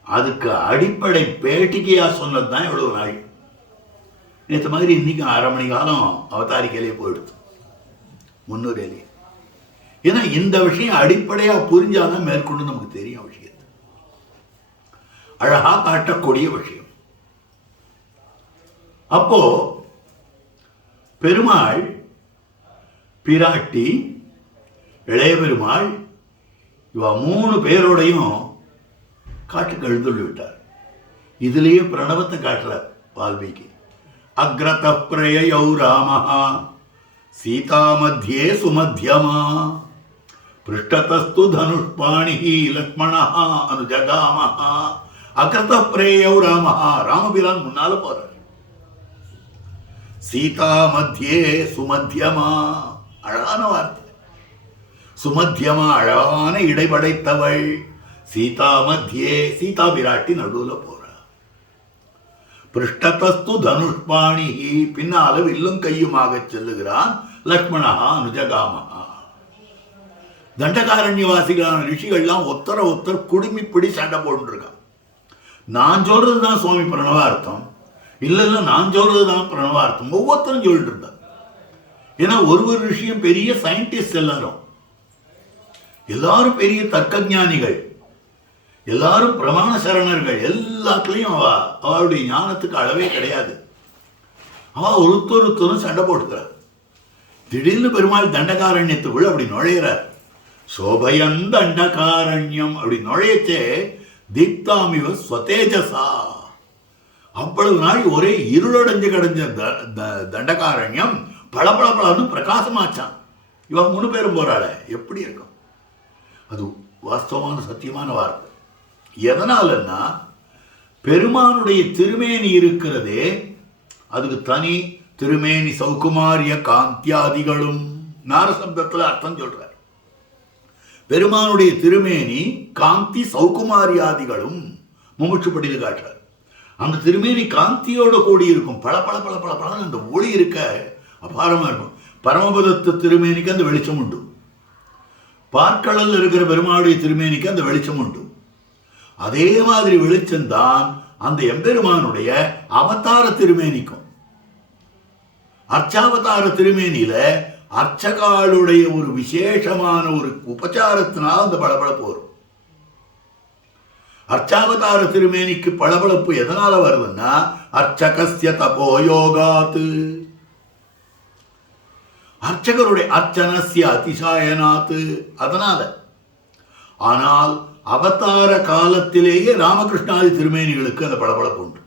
அதுக்கு அடிப்படை பேட்டிக்கையா சொன்னதுதான் எவ்வளவு நாள். நேற்று மாதிரி இன்னைக்கு 1/2 மணி காலம் அவதாரிக்கையிலே போயிடுது, முன்னுரையிலே. ஏன்னா இந்த விஷயம் அடிப்படையா புரிஞ்சாதான் மேற்கொண்டு நமக்கு தெரியும் விஷயத்தை. அழகா காட்டக்கூடிய விஷயம். அப்போ பெருமாள், பிராட்டி, இளைய பெருமாள் இவ 3 பேரோடையும் காட்டுக்கு எழுந்துள்ளி விட்டார். இதுலயே பிரணவத்தை காட்டுறார் வால்மீகி. அக்ரத பிரயயௌ ராமஹா சீதா மத்தியே சுமத்யமா பிருஷ்டதஸ்து தனுஷ்பாணிஹி லக்ஷ்மணஹ அனுஜகாமஹா. அக்ரத பிரயயௌ ராமஹா, ராமபிரான் முன்னால போறார். சீதா மத்தியே சுமத்யமா, அழகான வார்த்தை. சுமத்தியமா, அழகான இடைப்படைத்தவள். சீதா மத்தியே, சீதா பிராட்டி நடுவுல போற. பிருஷ்டதஸ்து தனுஷ்பாணி, பின்னால வில்லும் கையுமாக செல்லுகிறான் லக்ஷ்மணா அனுஜகாமஹா. தண்டகாரண்யவாசிகளான ரிஷிகள்லாம் ஒத்தர குடுமிப்பிடி சண்டை போட்டுருக்கான். நான் சொல்றதுதான் சுவாமி பிரணவார்த்தம், இல்ல நான் சொல்றதுதான் பிரணவார்த்தம், ஒவ்வொருத்தரும் சொல்லிட்டு இருந்தான். ஏன்னா ஒரு விஷயம் பெரிய சயின்டிஸ்ட், எல்லாரும் பெரிய தர்க்கஞானிகள், எல்லாரும் பிரமாண சரணர்கள். எல்லாத்துலயும் அவளுடைய ஞானத்துக்கு அளவே கிடையாது. அவ ஒருத்தரும் சண்டை போட்டுக்கிறார். திடீர்னு பெருமாள் தண்டகாரண்யத்துக்குள்ள அப்படி நுழையிறார். சோபயன் தண்டகாரண்யம் அப்படி நுழையச்சே தீப்தாமிவ ஸ்வதேஜசா. அவ்வளவு நாள் ஒரே இருளடைஞ்சு கிடஞ்ச தண்டகாரண்யம் பளபளபளன்னு பிரகாசமாச்சான். இவன் 3 பேரும் போறாள, எப்படி இருக்கும்? அது வாஸ்தவமான சத்தியமான வார்த்தை. எதனாலன்னா, பெருமானுடைய திருமேனி இருக்கிறதே, அதுக்கு தனி திருமேனி சௌகுமாரிய காந்தியாதிகளும் நாரசப்தத்தில் அர்த்தம் சொல்றார். பெருமானுடைய திருமேனி காந்தி சௌகுமாரியாதிகளும் முமுட்சுப்படியில் காட்டுறார். அந்த திருமேனி காந்தியோட கூடி இருக்கும், பல பல பல பல பல அந்த ஒளி இருக்க அபாரமா இருக்கும். பரமபதத்து திருமேனிக்கு அந்த வெளிச்சம் உண்டு, பார்க்கடல் இருக்கிற பெருமாளுடைய திருமேனிக்கு அந்த வெளிச்சம் உண்டு. அதே மாதிரி வெளிச்சம்தான் அந்த எம்பெருமானுடைய அவதார திருமேனிக்கும். அர்ச்சாவதார திருமேனியில அர்ச்சகாளுடைய ஒரு விசேஷமான ஒரு உபச்சாரத்தினால் அந்த பளபளப்பு வரும். அர்ச்சாவதார திருமேனிக்கு பளபளப்பு எதனால வருதுன்னா, அர்ச்சகஸ்ய தபோயோகாத், அர்ச்சகருடைய அர்ச்சனஸ்ய அதிசாயனாத், அதனால. ஆனால் அவதார காலத்திலேயே ராமகிருஷ்ணாதி திருமேனிகளுக்கு அந்த பளபளப்பு உண்டு.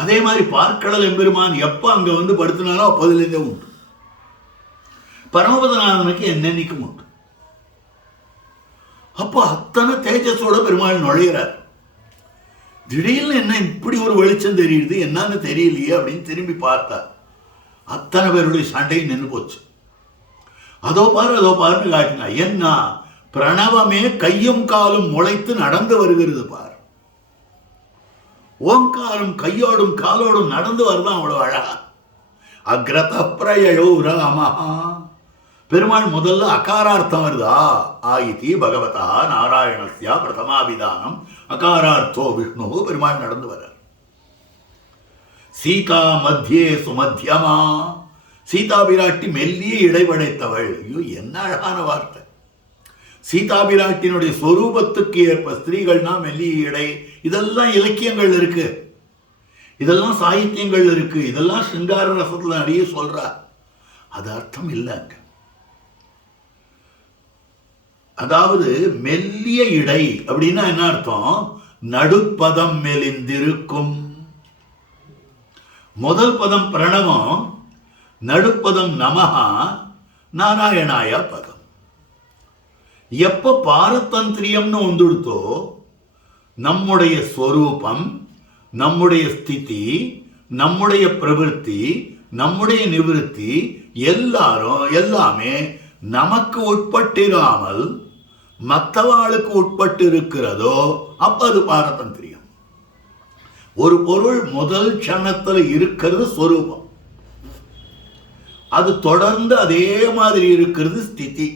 அதே மாதிரி பார்க்கடல் எம்பெருமான் எப்ப அங்க வந்து படுத்தினாரோ அப்போதிலிருந்தே உண்டு. பரமபதநாதனுக்கு என்னென்னைக்கும் உண்டு. அப்போ அத்தனை தேஜஸோட பெருமாள் நுழைகிறார். திடீர்னு என்ன இப்படி ஒரு வெளிச்சம் தெரியுது, என்னன்னு தெரியலையே அப்படின்னு திரும்பி பார்த்தா அத்தனை பேருடைய சண்டை நின்று போச்சு. அதோ பாருன்னு காட்டினா என்ன பிரணவமே கையும் காலும் முளைத்து நடந்து வருகிறது பார். ஓங்காரம் கையோடும் காலோடும் நடந்து வருதான் அவ்வளவு அழகா. அக்ரத பிரயோ ராமஹா. பெருமாள் முதல்ல அகாரார்த்தம் வருதா ஆயிதி பகவதா நாராயணஸ்யா பிரதமாபிதானம் அகாரார்த்தோ விஷ்ணு. பெருமாள் நடந்து வர்றார். சீதா மத்தியே சுமத்தியமா. சீதா பிராட்டி மெல்லிய இடைவடைத்தவள். ஐயோ என்ன அழகான வார்த்தை. சீதா பிராட்டினுடைய ஸ்வரூபத்துக்கு ஏற்ப ஸ்திரீகள்னா மெல்லிய இடை. இதெல்லாம் இலக்கியங்கள் இருக்கு, இதெல்லாம் சாகித்யங்கள் இருக்கு, இதெல்லாம் சிங்கார ரசத்துல நிறைய சொல்றா. அது அர்த்தம் இல்லைங்க. அதாவது மெல்லிய இடை அப்படின்னா என்ன அர்த்தம்? நடுப்பதம் மெலிந்திருக்கும். முதல் பதம் பிரணவம், நடுப்பதம் நமஹா, நாராயணாய பதம். எப்ப பாரதந்திரியம்னு வந்துடுத்தோ நம்முடைய ஸ்வரூபம், நம்முடைய ஸ்திதி, நம்முடைய பிரவருத்தி, நம்முடைய நிவிருத்தி எல்லாமே நமக்கு உட்பட்டிராமல் மற்றவாளுக்கு உட்பட்டு இருக்கிறதோ அப்ப அது பாரதந்திரியம். ஒரு பொருள் முதல் க்ஷணத்தில் இருக்கிறது ஸ்வரூபம், அது தொடர்ந்து அதே மாதிரி இருக்கிறது ஸ்திதி.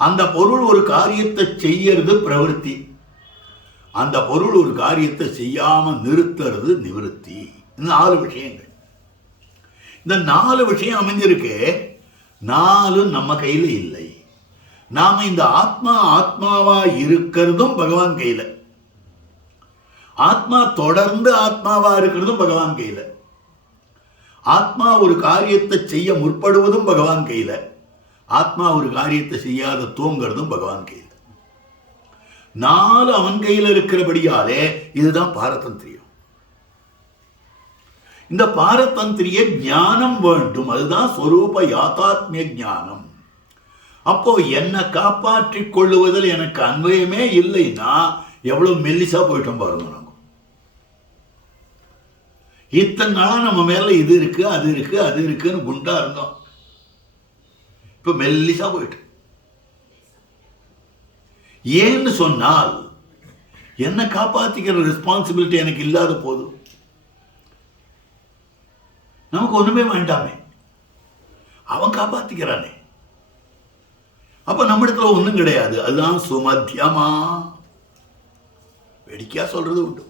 அந்த பொருள் ஒரு காரியத்தை செய்யறது பிரவருத்தி, அந்த பொருள் ஒரு காரியத்தை செய்யாம நிறுத்துறது நிவிருத்தி. இந்த 4 விஷயங்கள். இந்த 4 விஷயம் அமைஞ்சிருக்கு. 4 நம்ம கையில இல்லை. நாம இந்த ஆத்மாவா இருக்கிறதும் பகவான் கையில, ஆத்மா தொடர்ந்து ஆத்மாவா இருக்கிறதும் பகவான் கையில, ஆத்மா ஒரு காரியத்தை செய்ய முற்படுவதும் பகவான் கையில, ஆத்மா ஒரு காரியத்தை செய்யாத தூங்கிறதும் பகவான் கையில். 4 அவன் கையில் இருக்கிறபடியாலே இதுதான் பாரதந்திரியம். இந்த பாரதந்திரிய ஞானம் வேண்டும். அதுதான் ஸ்வரூப யாதாத்மிய ஞானம். அப்போ என்னை காப்பாற்றிக் கொள்ளுவதில் எனக்கு அன்வயமே இல்லைன்னா எவ்வளவு மெல்லிசா போயிட்டோம் பாருங்க. நம்ம இத்தனை நாளா நம்ம மேல இது இருக்கு அது இருக்கு அது இருக்குன்னு குண்டா இருந்தோம். இப்ப மெல்லிசா போயிட்டு. ஏன்னு சொன்னால் என்ன காப்பாத்திக்கிற ரெஸ்பான்சிபிலிட்டி எனக்கு இல்லாத போதும். நமக்கு ஒண்ணுமே வேண்டாமே, அவன் காப்பாத்திக்கிறானே. அப்ப நம்ம இடத்துல ஒண்ணும் கிடையாது. அதுதான் சுமத்தியமா. வேடிக்கையா சொல்றது உண்டு.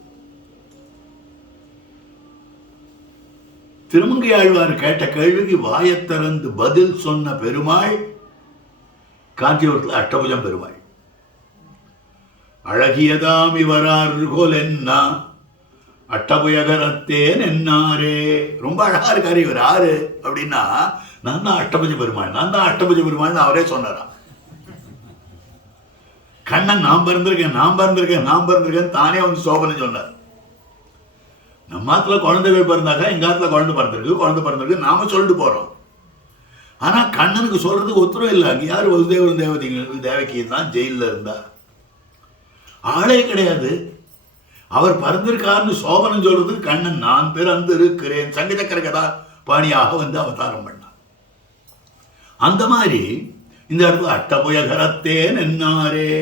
திருமங்கை ஆழ்வார் கேட்ட கேள்விக்கு வாயத்திறந்து பதில் சொன்ன பெருமாள் காஞ்சிபுரத்தில் அஷ்டபுஜம் பெருமாள். அழகியதாம் இவரார்கோல் என்ன அட்டபுயகரத்தேன் என்னாரே. ரொம்ப அழகா இருக்காரு இவர். யாரு அப்படின்னா நான் தான் அஷ்டபுஜ பெருமாள், நான் தான் அஷ்டபுஜ பெருமாள்னு அவரே சொன்னாராம். கண்ணன் நான் பிறந்திருக்கேன் தானே வந்து சோபனை சொன்னார். நம்ம ஆத்துல குழந்தைகள் பிறந்தாக்க எங்க ஆத்துல குழந்தை பிறந்திருக்கு நாம சொல்லிட்டு போறோம். ஆனா கண்ணனுக்கு சொல்றதுக்கு ஒத்துரும் இல்லை. அங்க யாரு வசுதேவரும் தேவகி தான் ஜெயில இருந்தா, ஆளே கிடையாது. அவர் பிறந்திருக்காருன்னு சோபனம் சொல்றதுக்கு கண்ணன் நான் பிறந்து இருக்கிறேன் சங்கச்சக்கர கதா பாணியாக வந்து அவதாரம் பண்ணார். அந்த மாதிரி இந்த இடத்துல அட்டபுயகரத்தேன் என்னாரே.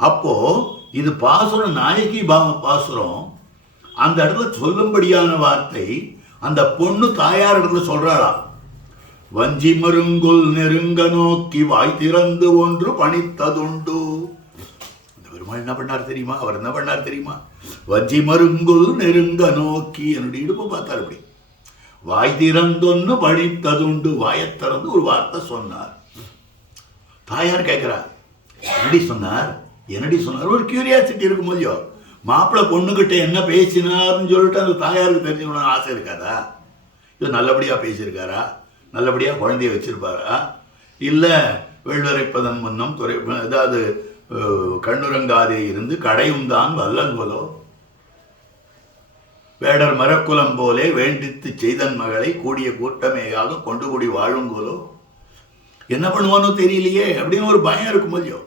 அப்போ இது பாசுரம், நாயகி பாசுரம். அந்த இடத்துல சொல்லும்படியான வார்த்தை அந்த பொண்ணு தாயார் இடத்துல சொல்றாளாம். வஞ்சி மருங்குல் நெருங்க நோக்கி வாய் திறந்து ஒன்று பணித்ததுண்டு. இந்த பெருமாள் என்ன பண்ணார் தெரியுமா? அவர் என்ன பண்ணார் தெரியுமா? வஞ்சி மருங்குல் நெருங்க நோக்கி என்னுடைய இடுப்பு பார்த்தார். அப்படி வாய் திறந்தொன்னு பணித்ததுண்டு. வாயை திறந்து ஒரு வார்த்தை சொன்னார். தாயார் கேட்கிறார், என்னடி சொன்னார்? ஒரு கியூரியாசிட்டி இருக்கும் போதியோ. மாப்பிள்ளை பொண்ணுகிட்ட என்ன பேசினார்னு சொல்லிட்டு அந்த தாயாருக்கு தெரிஞ்சுக்கணும்னு ஆசை இருக்காதா? இது நல்லபடியா பேசியிருக்காரா? நல்லபடியா குழந்தைய வச்சிருப்பாரா? இல்ல வெள்ளரைப்பதன் முன்னம் துறை ஏதாவது கண்ணுரங்காதே இருந்து கடையும் தான் வல்லங்கொலோ. வேடர் மரக்குலம் போலே வேண்டித்து செய்தன் மகளை கூடிய கூட்டமேயாக கொண்டு கூடி வாழுங்கோலோ, என்ன பண்ணுவானோ தெரியலையே அப்படின்னு ஒரு பயம் இருக்கும் இல்லையோ.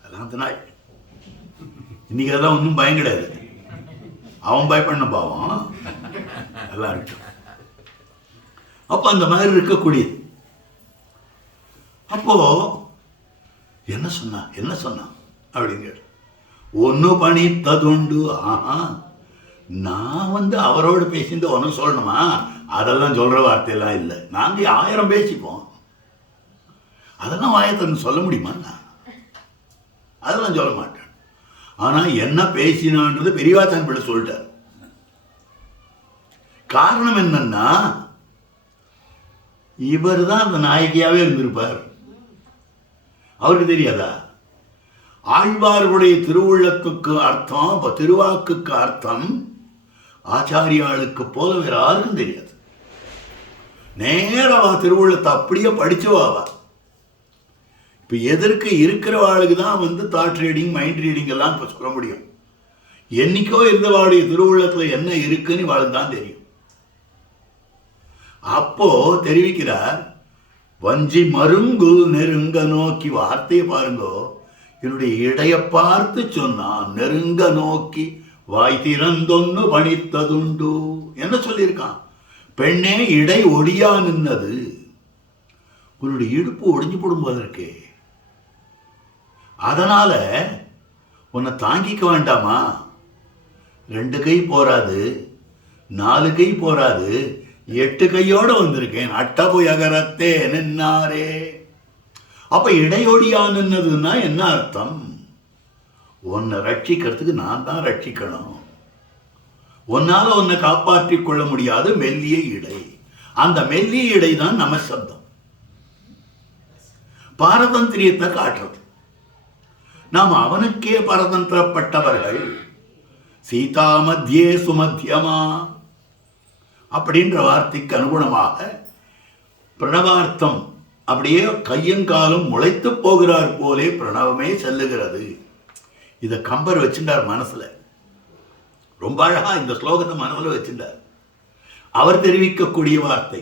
அதெல்லாம் அந்த நாய். இன்னைக்கு அதான் ஒன்றும் பயம் கிடையாது. அவன் பயப்படன பாவம் எல்லாம் இருக்கும். அப்போ அந்த மாதிரி இருக்கக்கூடியது. அப்போ என்ன சொன்னான் அப்படின்னு கேட்டு, ஒன்று பணித்ததுண்டு. ஆஹா, நான் அவரோடு பேசிட்டு ஒன்றும் சொல்லணுமா? அதெல்லாம் சொல்ற வார்த்தையெல்லாம் இல்லை. நாங்கள் 1000 பேசிப்போம். அதெல்லாம் வாயத்தன்னு சொல்ல முடியுமா? அதெல்லாம் சொல்ல மாட்டேன். ஆனா என்ன பேசினான்றது பெரியவா தான் பிள்ளை சொல்லிட்டார். காரணம் என்னன்னா, இவர் தான் அந்த நாயகியாவே இருந்திருப்பார். அவருக்கு தெரியாதா? ஆழ்வார்களுடைய திருவுள்ளத்துக்கு அர்த்தம், திருவாக்குக்கு அர்த்தம் ஆச்சாரியாளுக்கு போல வேற யாருக்கும் தெரியாது. நேரவா திருவுள்ளத்தை அப்படியே படிச்சுவாவா. இப்போ எதற்கு இருக்கிறவாளுக்கு தான் தாட் ரீடிங், மைண்ட் ரீடிங் எல்லாம் இப்போ சொல்ல முடியும். என்னைக்கோ இருந்தவாளுடைய திருவுள்ளத்தில் என்ன இருக்குன்னு இவாளுக்கு தான் தெரியும். அப்போ தெரிவிக்கிறார், வஞ்சி மருங்கு நெருங்க நோக்கி. வார்த்தையை பாருங்கோ, என்னுடைய இடைய பார்த்து சொன்னான். நெருங்க நோக்கி வாய் திறந்தொன்னு பணித்ததுண்டு. என்ன சொல்லியிருக்கான்? பெண்ணே இடை ஒடியா நின்னது. உன்னுடைய இடுப்பு ஒடிஞ்சு போடும்போதற்கு அதனால உன்னை தாங்கிக்க வேண்டாமா? 2 கை போராது, 4 கை போராது, 8 கையோட வந்திருக்கேன். அட்டபு யகரத்தே நின்னாரே. அப்ப இடையோடியா நின்னதுன்னா என்ன அர்த்தம்? உன்னை ரட்சிக்கிறதுக்கு நான் தான் ரட்சிக்கணும். உன்னால உன்னை காப்பாற்றிக் கொள்ள முடியாத மெல்லிய இடை. அந்த மெல்லிய இடை தான் நம சப்தம். பாரதந்திரியத்தை காட்டுறது. நாம் அவனுக்கே பரதந்திரப்பட்டவர்கள். சீதா மத்தியே சுமத்தியமா அப்படின்ற வார்த்தைக்கு அனுகுணமாக பிரணவார்த்தம் அப்படியே கையங்காலும் முளைத்து போகிறார் போலே பிரணவமே செல்லுகிறது. இதை கம்பர் வச்சுட்டார் மனசுல. ரொம்ப அழகா இந்த ஸ்லோகத்தை மனசுல வச்சுட்டார். அவர் தெரிவிக்கக்கூடிய வார்த்தை,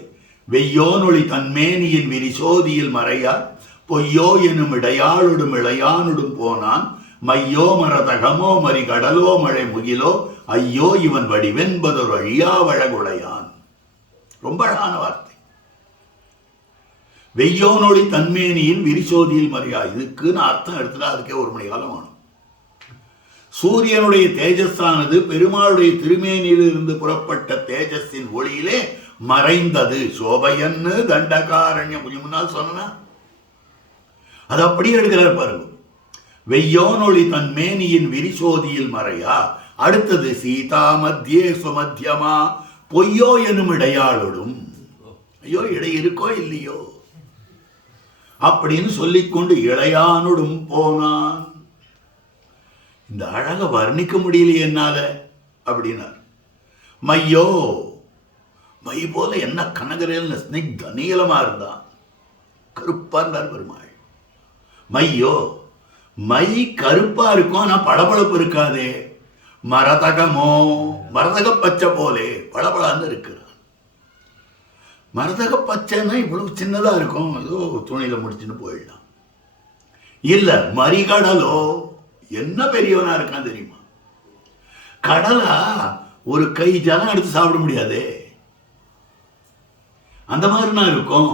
வெய்யோனொளி தன்மேனியின் விரிசோதியில் மறையார் பொய்யோ எனும் இடையாளுடும் இளையானுடும் போனான் மையோ மரதகமோ மறி கடலோ மழை முகிலோ ஐயோ இவன் வடிவென்பதொரு அழியா வழகுடையான். ரொம்ப அழகான வார்த்தை. வெய்யோனொளி தன்மேனியின் விரிசோதியில் மறையா. இதுக்குன்னு அர்த்தம் எடுத்துட்டா அதுக்கே 1 மணி காலம் ஆகும். சூரியனுடைய தேஜஸானது பெருமாளுடைய திருமேனியிலிருந்து புறப்பட்ட தேஜஸின் ஒளியிலே மறைந்தது. சோபையன்னு தண்டகாரண்யம் கொஞ்சம் முன்னால் சொன்னா அது அப்படியே எடுக்கிறார் பாருங்க. வெய்யோனொளி தன் மேனியின் விரிசோதியில் மறையா. அடுத்தது சீதா மத்தியே சுமத்தியமா பொய்யோ எனும் இடையாளுடும். ஐயோ, இடை இருக்கோ இல்லையோ அப்படின்னு சொல்லிக்கொண்டு இளையானுடும் போனான். இந்த அழக வர்ணிக்க முடியலையே என்னால அப்படின்னார். மையோ, மை போல என்ன கனகரேல் ஸ்னிக்த நீளமா இருந்தான், கருப்பா இருந்தார் பெருமாள். மையோ, மை கருப்பா இருக்கும், ஆனா பளபளப்பு இருக்காதே. மரதகமோ, மரதக பச்சை போலே பளபளன்னு இருக்கிறான். மரதக பச்சைன்னா இவ்வளவு சின்னதா இருக்கும், ஏதோ துணியில முடிச்சுன்னு போயிடலாம். இல்ல மறிகடலோ, என்ன பெரியவனா இருக்கான் தெரியுமா? கடலா ஒரு கை ஜலம் எடுத்து சாப்பிட முடியாதே, அந்த மாதிரினா இருக்கும்.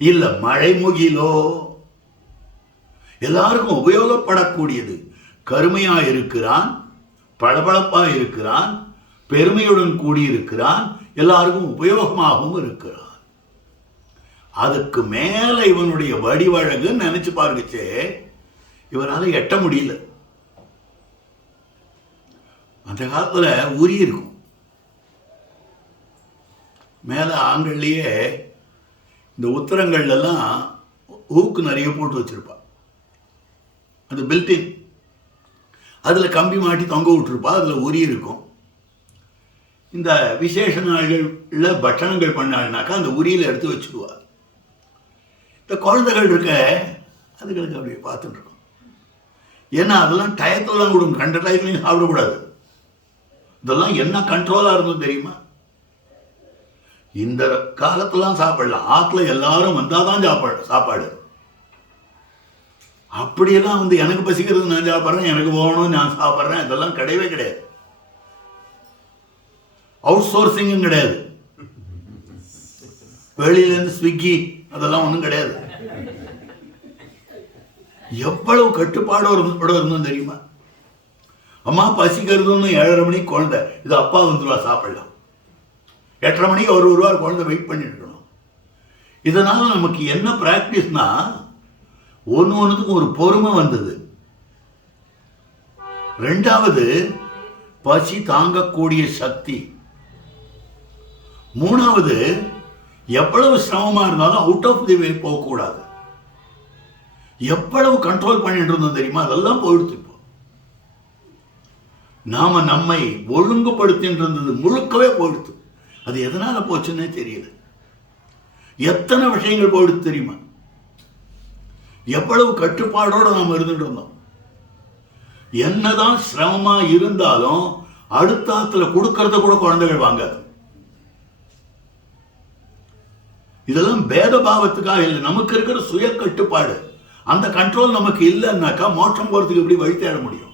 இல்ல மழை முகிலோ, எல்லாருக்கும் உபயோகப்படக்கூடியது. கருமையா இருக்கிறான், பளபளப்பா இருக்கிறான், பெருமையுடன் கூடியிருக்கிறான், எல்லாருக்கும் உபயோகமாகவும் இருக்கிறான். அதுக்கு மேல இவனுடைய வடிவழகு நினைச்சு பாருங்கச்சே, இவனால எட்ட முடியல. அந்த காலத்துல உரி இருக்கும் மேல ஆண்கள்லயே. இந்த உத்தரங்கள்ல எல்லாம் ஊக்கு நிறைய போட்டு வச்சிருப்பா, அது பில்டின். அதுல கம்பி மாட்டி தொங்க விட்டுருப்பா, அதுல உரி இருக்கும். இந்த விசேஷ நாள்கள்ல பட்சணங்கள் பண்ணாள்னாக்கா அந்த உரியில எடுத்து வச்சுக்குவா. இந்த குழந்தைகள் இருக்க அதுகளுக்கு அப்படியே பார்த்துட்டு இருக்கும். ஏன்னா அதெல்லாம் டயத்துலாம் கொடுக்கும், கண்ட டயத்துலையும் சாப்பிடக்கூடாது. இதெல்லாம் என்ன கண்ட்ரோலா இருந்தது தெரியுமா? இந்த காலத்துலாம் சாப்பிடலாம், ஆத்துல எல்லாரும் வந்தாதான் சாப்பாடு. அப்படியெல்லாம் எனக்கு பசிக்கிறது நான் சாப்பிட்றேன், எனக்கு போகணும் நான் சாப்பிட்றேன், இதெல்லாம் கிடையவே கிடையாது. அவுட் சோர்சிங்கும் கிடையாது, வெளியிலேருந்து ஸ்விக்கி அதெல்லாம் ஒன்றும் கிடையாது. எவ்வளவு கட்டுப்பாடு இருந்தோம் தெரியுமா? அம்மா பசிக்கிறதுன்னு 7:30 மணிக்கு குழந்தை, இது அப்பா வந்துருவா சாப்பிடலாம், 8:30 மணிக்கு ஒரு ரூபா குழந்தை வெயிட் பண்ணிட்டு இருக்கணும். இதனால நமக்கு என்ன பிராக்டிஸ்னா, ஒன்றுக்கும் ஒரு பொறுமை வந்தது. ரெண்டாவது பசி தாங்கக்கூடிய சக்தி. மூணாவது எவ்வளவு சிரமமா இருந்தாலும் அவுட் ஆஃப் தி வே போகக்கூடாது. எவ்வளவு கண்ட்ரோல் பண்ணிட்டு இருந்தோம் தெரியுமா? அதெல்லாம் போயிடுச்சு. இப்போ நாம நம்மை ஒழுங்குபடுத்திட்டு இருந்தது முழுக்கவே போயிடுச்சு. அது எதனால போச்சுன்னே தெரியல. எத்தனை விஷயங்கள் போயிடுச்சு தெரியுமா? எவ்வளவு கட்டுப்பாடோட நாம் இருந்துட்டு இருந்தோம். என்னதான் சிரமமா இருந்தாலும் அடுத்தாத்துல கொடுக்கறத கூட குழந்தைகள் வாங்காது. இதெல்லாம் பேத பாவத்துக்காக இல்லை, நமக்கு இருக்கிற சுய கட்டுப்பாடு. அந்த கண்ட்ரோல் நமக்கு இல்லைன்னாக்கா மோட்சம் போறதுக்கு எப்படி வழி தேட முடியும்?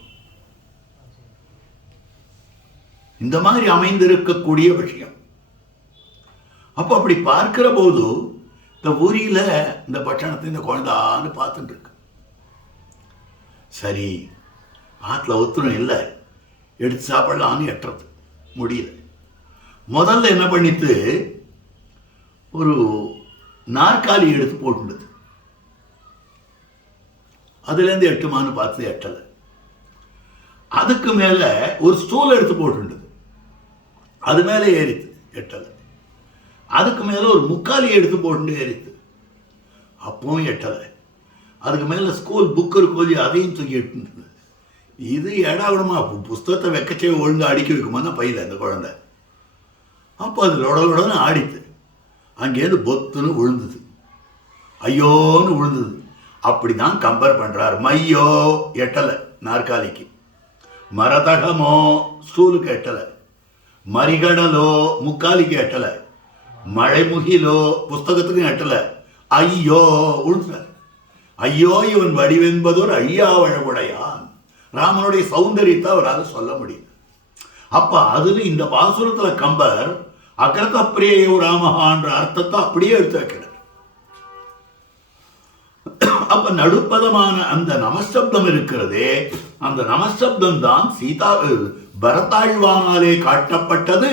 இந்த மாதிரி அமைந்திருக்கக்கூடிய விஷயம். அப்ப அப்படி பார்க்கிற போது இந்த ஊரியில இந்த பட்டணத்தை இந்த குழந்தான்னு பார்த்துட்டு இருக்கு. சரி, ஆத்துல ஒத்துணும் இல்லை, எடுத்து சாப்பிடலான்னு எட்டுறது முடியல. முதல்ல என்ன பண்ணிட்டு ஒரு நாற்காலி எடுத்து போட்டுடுது. அதுலேருந்து எட்டுமான்னு பார்த்து எட்டலை. அதுக்கு மேல ஒரு ஸ்டூல் எடுத்து போட்டுடுது, அது மேலே ஏறித்து எட்டலை. அதுக்கு மேல ஒரு முக்காலி எடுத்து போட்டு ஏறித்து, அப்பவும் எட்டலை. அதுக்கு மேல ஸ்கூல் புக் இருக்கும், அதையும் தூக்கி எட்டு. இது ஏடாவிடமா புஸ்தகத்தை வைக்கச்சே ஒழுங்கு அடுக்கி வைக்குமான்னா பையில அந்த குழந்தை. அப்போ அது லொடலொடன்னு ஆடித்து, அங்கேருந்து பொத்துன்னு விழுந்தது, ஐயோன்னு விழுந்தது. அப்படிதான் கம்பேர் பண்றார். மையோ எட்டலை நாற்காலிக்கு, மரதகமோ ஸ்டூலுக்கு எட்டலை, மரிகடலோ முக்காலிக்கு எட்டலை, மழைமுகிலோ புஸ்தகத்துக்கும் எட்டலை. ஐயோ விழுந்தார். ஐயோ இவன் வடிவென்பதோர் ஐயாவழவுடையான். ராமனுடைய சௌந்தரியத்தை அவரால் சொல்ல முடியும். அப்ப அதுல இந்த பாசுரத்துல கம்பர் அகிருத பிரியோ ராமஹான்ற அர்த்தத்தை அப்படியே எடுத்து வைக்கிறார். அப்ப நடுப்பதமான அந்த நமசப்தம் இருக்கிறதே, அந்த நமசப்தம் தான் பரதாழ்வானாலே காட்டப்பட்டது,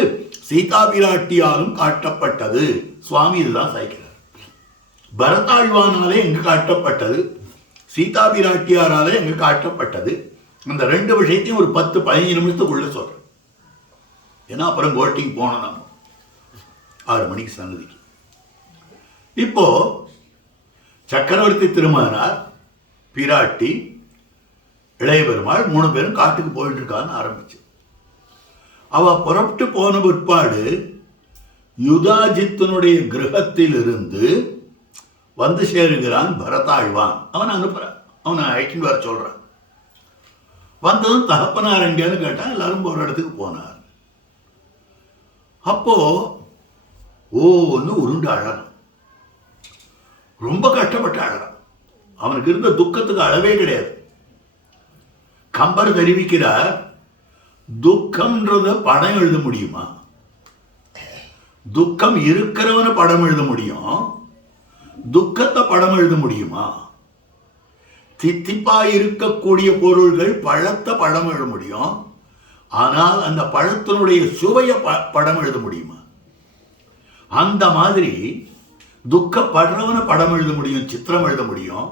சீதா பிராட்டியாலும் காட்டப்பட்டது. சுவாமி இதுதான் சாய்க்கிறார். பரதாழ்வானாலே எங்கு காட்டப்பட்டது, சீதா பிராட்டியாராலே எங்கு காட்டப்பட்டது. அந்த ரெண்டு விஷயத்தையும் ஒரு 10-15 நிமிஷத்துக்குள்ள சொல்றேன். ஏன்னா அப்புறம் கோட்டிங் போனோம் நம்ம 6 மணிக்கு சன்னதிக்கு. இப்போ சக்கரவர்த்தி திருமகனார், பிராட்டி, இளைய பெருமாள் 3 பேரும் காட்டுக்கு போயிட்டு இருக்கான்னு ஆரம்பிச்சு. அவ புறப்பட்டு போன பிற்பாடு யுதாஜித்தனுடைய கிரகத்தில் இருந்து வந்து சேருகிறான் பரதாழ்வான். அவன் அனுப்புறான், அவனை அழைச்சிட்டு வர சொல்றான். வந்ததும் தகப்பனார் எங்கேன்னு கேட்டான். எல்லாரும் போற இடத்துக்கு போனார். அப்போ ஓன்னு உருண்டு அழறான், ரொம்ப கஷ்டப்பட்டு அழறான். அவனுக்கு இருந்த துக்கத்துக்கு அளவே கிடையாது. கம்பர் தெரிவிக்கிறார், துக்கம்ன்றத படம் எழுத முடியுமா? துக்கம் இருக்கிறவன படம் எழுத முடியும், துக்கத்தை படம் எழுத முடியுமா? தித்திப்பா இருக்கக்கூடிய பொருள்கள், பழத்தை படம் எழுத முடியும், ஆனால் அந்த பழத்தினுடைய சுவையை படம் எழுத முடியுமா? அந்த மாதிரி துக்கப்படுறவனை படம் எழுத முடியும், சித்திரம் எழுத முடியும்,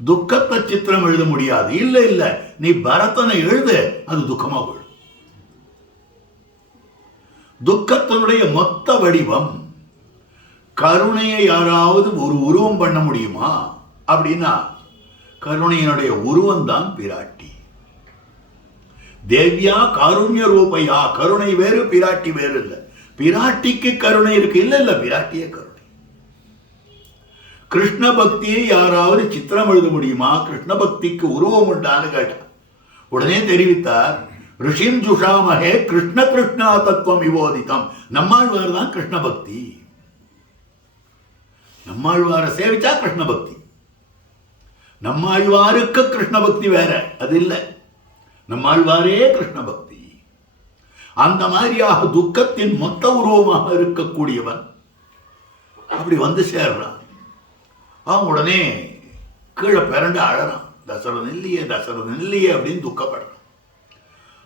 துக்கத்தை சித்திரம் எழுத முடியாது. இல்ல இல்ல, நீ பரதனை எழுது, அது துக்கமா போயிடும். துக்கத்தினுடைய மொத்த வடிவம். கருணையை யாராவது ஒரு உருவம் பண்ண முடியுமா அப்படின்னா, கருணையினுடைய உருவம் தான் பிராட்டி. தேவ்யா காருண்ய ரூபையா, கருணை வேறு பிராட்டி வேறு இல்லை. பிராட்டிக்கு கருணை இருக்கு, இல்ல இல்ல, பிராட்டியே கருணை. கிருஷ்ண பக்தியை யாராவது சித்திரம் எழுத முடியுமா, கிருஷ்ண பக்திக்கு உருவம் உண்டான்னு கேட்டார். உடனே தெரிவித்தார், ரிஷிம் ஜுஷாமஹே கிருஷ்ண கிருஷ்ணா தத்துவம் விவோதிதம். நம்மாழ்வார் தான் கிருஷ்ண பக்தி. நம்மாழ்வாரை சேவிச்சா கிருஷ்ண பக்தி. நம்மாழ்வாருக்கு கிருஷ்ண பக்தி வேற, அது இல்லை. நம்மாழ்வாரே கிருஷ்ண பக்தி. அந்த மாதிரியாக துக்கத்தின் மொத்த உருவமாக இருக்கக்கூடியவன் அப்படி வந்து சேர்றான். அவன் உடனே கீழே பிறண்டு அழறான். தசரதன் இல்லையே, தசரதன் இல்லையே அப்படின்னு துக்கப்படுறான்.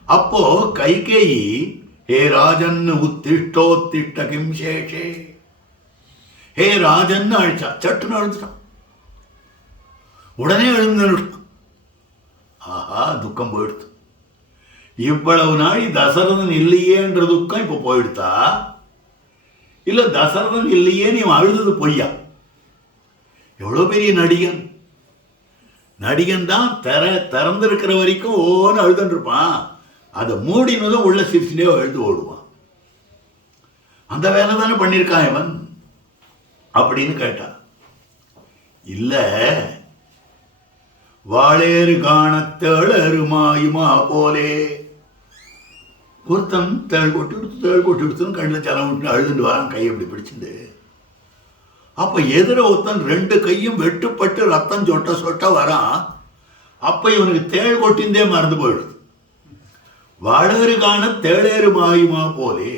அப்போ கைகேயி, ஹே ராஜன் உத்திஷ்டோத்திஷ்ட கிம் சேஷே, ஹே ராஜன் அழிச்சா. சட்டுன்னு அழுந்துட்டான். உடனே எழுந்துட்டான். ஆஹா, துக்கம் போயிடுத்து. இவ்வளவு நாள் தசரதன் இல்லையேன்ற துக்கம் இப்ப போயிடுத்தா, இல்ல தசரதன் இல்லையே நீ அழுது பொய்யா? எவ்வளவு பெரிய நடிகன். நடிகன் தான் திறந்திருக்கிற வரைக்கும் ஓன்னு அழுதுன்னு இருப்பான். அதை மூடினதும் உள்ள சிரிச்சுட்டே எழுந்து ஓடுவான். அந்த வேலை தானே பண்ணியிருக்கான் இவன் அப்படின்னு கேட்டான். இல்ல, வாழேறு காணத்தேளருமாயுமா போலே. ஒருத்தன் தேள் கொட்டி எடுத்துன்னு கண்ணில் சலம் விட்டு அழுதுட்டு வரான், கையை அப்படி பிடிச்சிட்டு. அப்ப எதிர ஒருத்தன் 2 கையும் வெட்டுப்பட்டு ரத்தம் சொட்ட சொட்ட வரான். அப்ப இவனுக்கு தேள் கொட்டிந்தே மறந்து போயிடுது. வாழேறு காண தேளேறு மாயுமா போலே.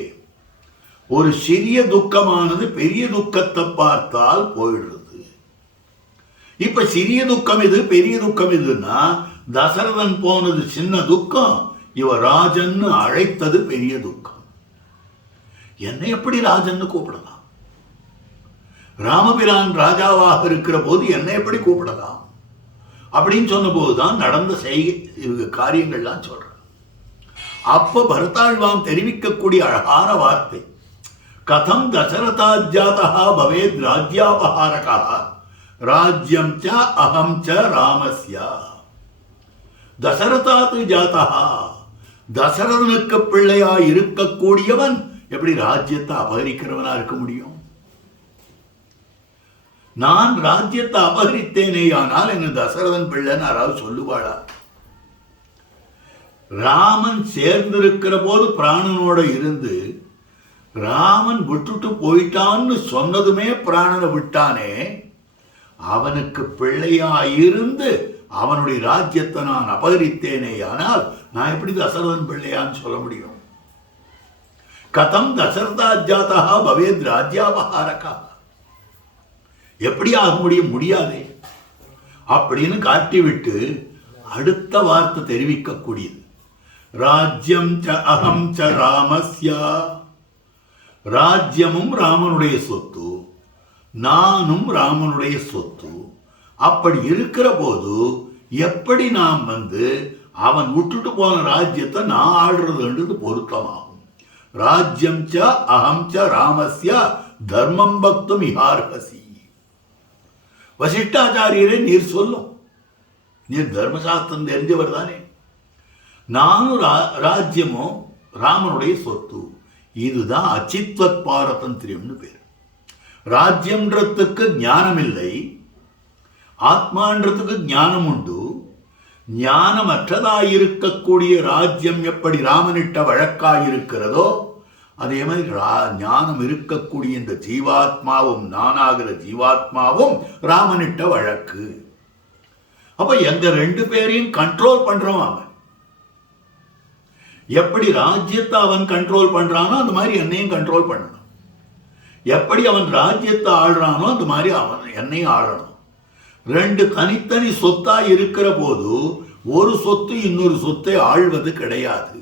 ஒரு சிறிய துக்கமானது பெரிய துக்கத்தை பார்த்தால் போயிடுறது. இப்ப சிறிய துக்கம் இது, பெரிய துக்கம் இதுன்னா, தசரதன் போனது சின்ன துக்கம், இவ ராஜன் அழைத்தது பெரிய துக்கம். என்னை எப்படி ராஜன் கூப்பிடலாம்? ராமபிரான் ராஜாவாக இருக்கிற போது என்னை எப்படி கூப்பிடலாம் அப்படின்னு சொன்ன போதுதான் நடந்த காரியங்கள்லாம் சொல்றேன். அப்ப பரதாழ்வான் தெரிவிக்கக்கூடிய அழகான வார்த்தை, கதம் தசரதாஜாதா பவேத் ராஜ்யாபஹாரகா ராஜ்யம் ச அகம் ச ராமஸ்யா. தசரதாத்து ஜாதா, தசரதனுக்கு பிள்ளையா இருக்கக்கூடியவன் எப்படி ராஜ்யத்தை அபகரிக்கிறவனா இருக்க முடியும்? நான் ராஜ்யத்தை அபகரித்தேனே, ஆனால் என்ன தசரதன் பிள்ளைன்னு யாராவது சொல்லுவாளா? ராமன் சேர்ந்திருக்கிற போது பிராணனோட இருந்து ராமன் விட்டுட்டு போயிட்டான்னு சொன்னதுமே பிராணனை விட்டானே, அவனுக்கு பிள்ளையா இருந்து அவனுடைய ராஜ்யத்தை நான் அபகரித்தேனே, ஆனால் நான் எப்படி தசரதன் பிள்ளையான்னு சொல்ல முடியும்? கதம் தசரதாஜாதா பவேத் ராஜ்யாபஹாரகா, எப்படி ஆக முடியும்? முடியாதே அப்படின்னு காட்டிவிட்டு அடுத்த வார்த்தை தெரிவிக்கக்கூடியது, ராஜ்யம் ச அகம் ச ராமஸ்யா. ராஜ்யமும் ராமனுடைய சொத்து, நானும் ராமனுடைய சொத்து. அப்படி இருக்கிற போது எப்படி நாம் அவன் விட்டுட்டு போன ராஜ்யத்தை நான் ஆடுறதுன்றது பொருத்தமாகும். ராஜ்யம் ச அகம் ச ராமஸ்யா தர்மம் பக்தும் இஹார்ஹசி. வசிஷ்டாச்சாரியரே நீர் சொல்லும், நீர் தர்மசாஸ்திரம் தெரிஞ்சவர் தானே. நானும் ராஜ்யமும் ராமனுடைய சொத்து. இதுதான் அச்சித்வத் பாரதந்திரியம்னு பேர். ராஜ்யம்ன்றதுக்கு ஞானம் இல்லை, ஆத்மான்றதுக்கு ஞானம் உண்டு. ஞானமற்றதாயிருக்கக்கூடிய ராஜ்யம் எப்படி ராமனிட்ட வழக்காயிருக்கிறதோ, அதே மாதிரி ஞானம் இருக்கக்கூடிய இந்த ஜீவாத்மாவும், நானாகிற ஜீவாத்மாவும் ராமனிட்ட வழக்கு. அப்ப எங்க 2 பேரையும் கண்ட்ரோல் பண்றோம். அவன் எப்படி ராஜ்யத்தை அவன் கண்ட்ரோல் பண்றானோ அந்த மாதிரி என்னையும் கண்ட்ரோல் பண்ணணும். எப்படி அவன் ராஜ்யத்தை ஆள்றானோ அந்த மாதிரி அவன் என்னையும் ஆளணும். 2 தனித்தனி சொத்தா இருக்கிற போது ஒரு சொத்து இன்னொரு சொத்தை ஆள்வது கிடையாது.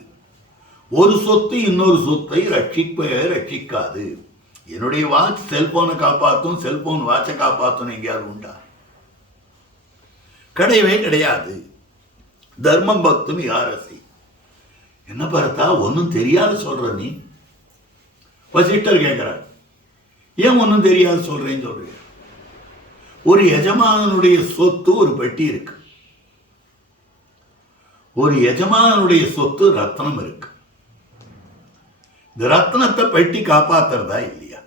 ஒரு சொத்து இன்னொரு சொத்தை ரட்சிக்காது. என்னுடைய வாட்ச் செல்போனை காப்பாற்றும், செல்போன் வாட்சை காப்பாற்றும் எங்கேயாவது உண்டா? கிடையவே கிடையாது. தர்மம் பக்தும் யாரசி. என்ன பார்த்தா ஒன்னும் தெரியாது சொல்ற நீ? வசிஷ்டர் கேட்கிறார், ஏன் ஒன்னும் தெரியாது சொல்றேன்னு சொல்றீங்க? ஒரு எஜமானனுடைய சொத்து ஒரு பெட்டி இருக்கு. ஒரு எஜமானனுடைய சொத்து ரத்னம் இருக்கு. இந்த ரத்னத்தை பெட்டி காப்பாத்துறதா இல்லையா?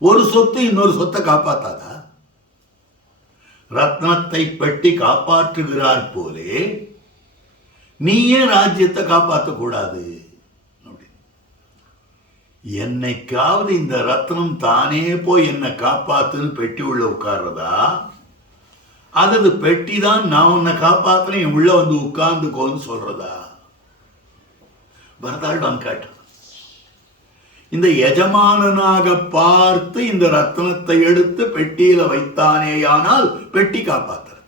ஒரு சொத்து இன்னொரு சொத்தை காப்பாத்தாதா? ரத்னத்தை பெட்டி காப்பாற்றுகிறார் போலே நீ ஏன் ராஜ்யத்தை காப்பாற்றக்கூடாது? என்னைக்காவது இந்த ரத்னம் தானே போய் என்னை காப்பாத்துன்னு பெட்டி உள்ள உட்கார்றதா, அல்லது பெட்டி தான் நான் உன்னை காப்பாத்துறேன் உள்ள வந்து உட்கார்ந்துக்கோன்னு சொல்றதா? பரதாழ்வான் கேட்டான். இந்த எஜமானனாக பார்த்து இந்த ரத்னத்தை எடுத்து பெட்டியில வைத்தானேயானால் பெட்டி காப்பாத்துறது,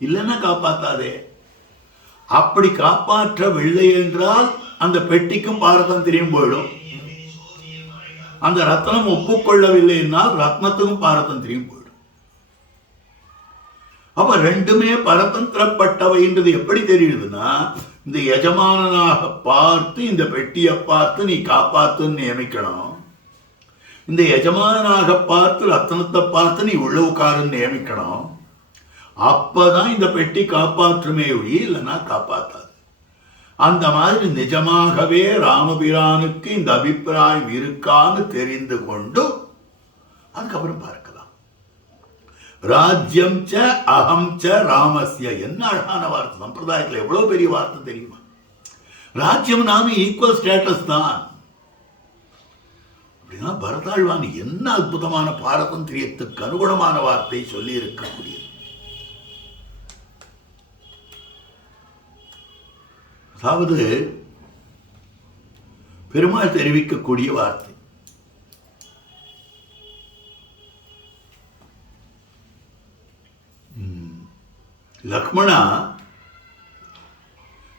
இல்லைன்னா காப்பாத்தாதே. அப்படி காப்பாற்றவில்லை என்றால் அந்த பெட்டிக்கும் பாரதந்திரியம் போயிடும். அந்த ரத்னம் ஒப்புக்கொள்ளவில்லை என்றால் ரத்னத்துக்கும் பாரதந்திரியம் போயிடும். அப்ப ரெண்டுமே பரதந்திரப்பட்டவை என்றது எப்படி தெரியுதுன்னா, இந்த எஜமானனாக பார்த்து இந்த பெட்டியை பார்த்து நீ காப்பாத்துன்னு நியமிக்கணும். இந்த எஜமானனாக பார்த்து ரத்னத்தை பார்த்து நீ உள்ள உட்காருன்னு நியமிக்கணும். அப்பதான் இந்த பெட்டி காப்பாற்றுமே ஒழி, இல்லைன்னா காப்பாத்தாது. அந்த மாதிரி நிஜமாகவே ராமபிரானுக்கு இந்த அபிப்பிராயம் இருக்கான்னு தெரிந்து கொண்டு அதுக்கப்புறம் பார்க்கலாம். ராஜ்யம் ச அகம் ச ராமஸ்ய. என்ன அழகான வார்த்தை! சம்பிரதாயத்தில் எவ்வளவு பெரிய வார்த்தை தெரியுமா? ராஜ்யம் நாம ஈக்குவல் ஸ்டேட்டஸ் தான் அப்படின்னா பரதாழ்வான் என்ன அற்புதமான பாரதந்திரியத்துக்கு அனுகுணமான வார்த்தை சொல்லி இருக்கக்கூடியது. அதாவது பெருமாள் தெரிவிக்கக்கூடிய வார்த்தை. லக்ஷ்மணா,